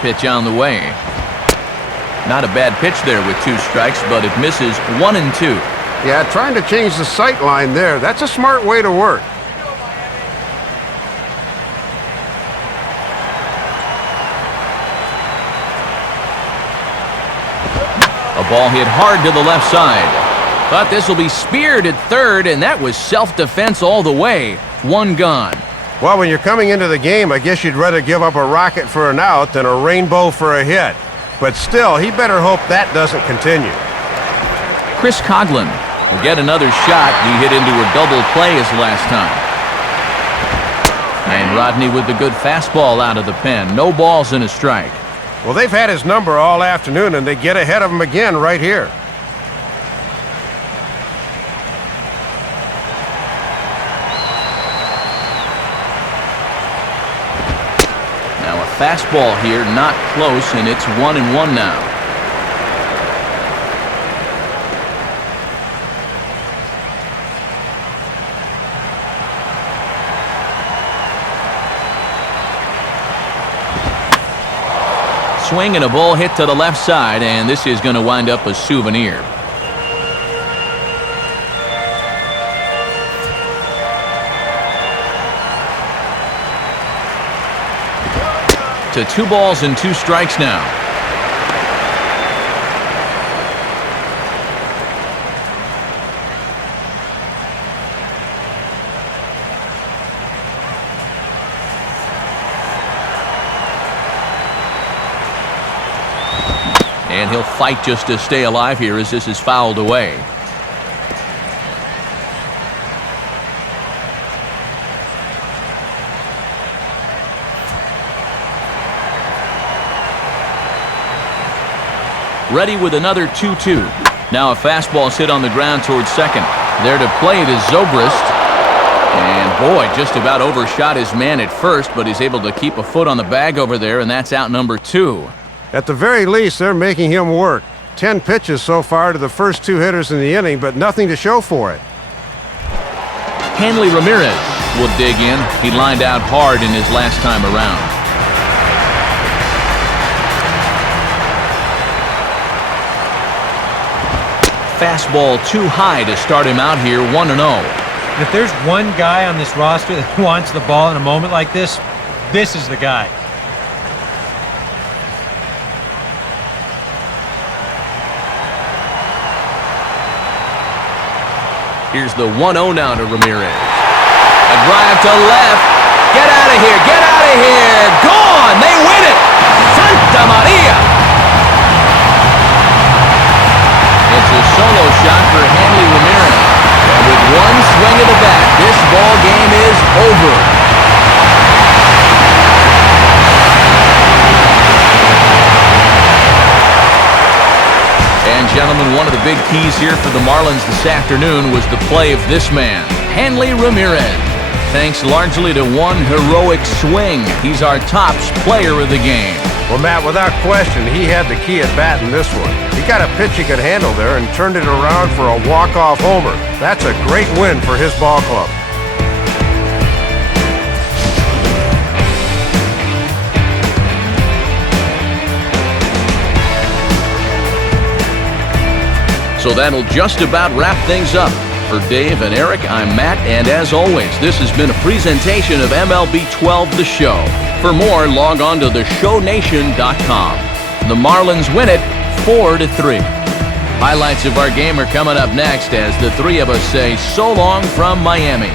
Pitch on the way. Not a bad pitch there with 2 strikes, but it misses 1-2. Yeah, trying to change the sight line there. That's a smart way to work. A ball hit hard to the left side. But this will be speared at third, and that was self-defense all the way. 1 gone. Well, when you're coming into the game, I guess you'd rather give up a rocket for an out than a rainbow for a hit. But still, he better hope that doesn't continue. Chris Coughlin will get another shot. He hit into a double play his last time. And Rodney with the good fastball out of the pen. No balls and a strike. Well, they've had his number all afternoon, and they get ahead of him again right here. Now a fastball here, not close, and it's 1-1 now. Swing and a ball hit to the left side, and this is going to wind up a souvenir. To 2 balls and 2 strikes now. And he'll fight just to stay alive here as this is fouled away. Ready with another 2-2. Now a fastball is hit on the ground towards second. There to play it is Zobrist. And boy, just about overshot his man at first, but he's able to keep a foot on the bag over there, and that's out number 2. At the very least, they're making him work. 10 pitches so far to the first 2 hitters in the inning, but nothing to show for it. Hanley Ramirez will dig in. He lined out hard in his last time around. Fastball too high to start him out here, 1-0. If there's one guy on this roster that wants the ball in a moment like this, this is the guy. Here's the 1-0 now to Ramirez. A drive to left. Get out of here. Get out of here. Gone. They win it. Santa Maria. It's a solo shot for Hanley Ramirez. And with one swing of the bat, this ball game is over. And gentlemen, one of the big keys here for the Marlins this afternoon was the play of this man, Hanley Ramirez. Thanks largely to one heroic swing, he's our tops player of the game. Well, Matt, without question, he had the key at bat in this one. He got a pitch he could handle there and turned it around for a walk-off homer. That's a great win for his ball club. So that'll just about wrap things up. For Dave and Eric, I'm Matt, and as always, this has been a presentation of MLB 12 The Show. For more, log on to theshownation.com. The Marlins win it 4-3. Highlights of our game are coming up next as the three of us say so long from Miami.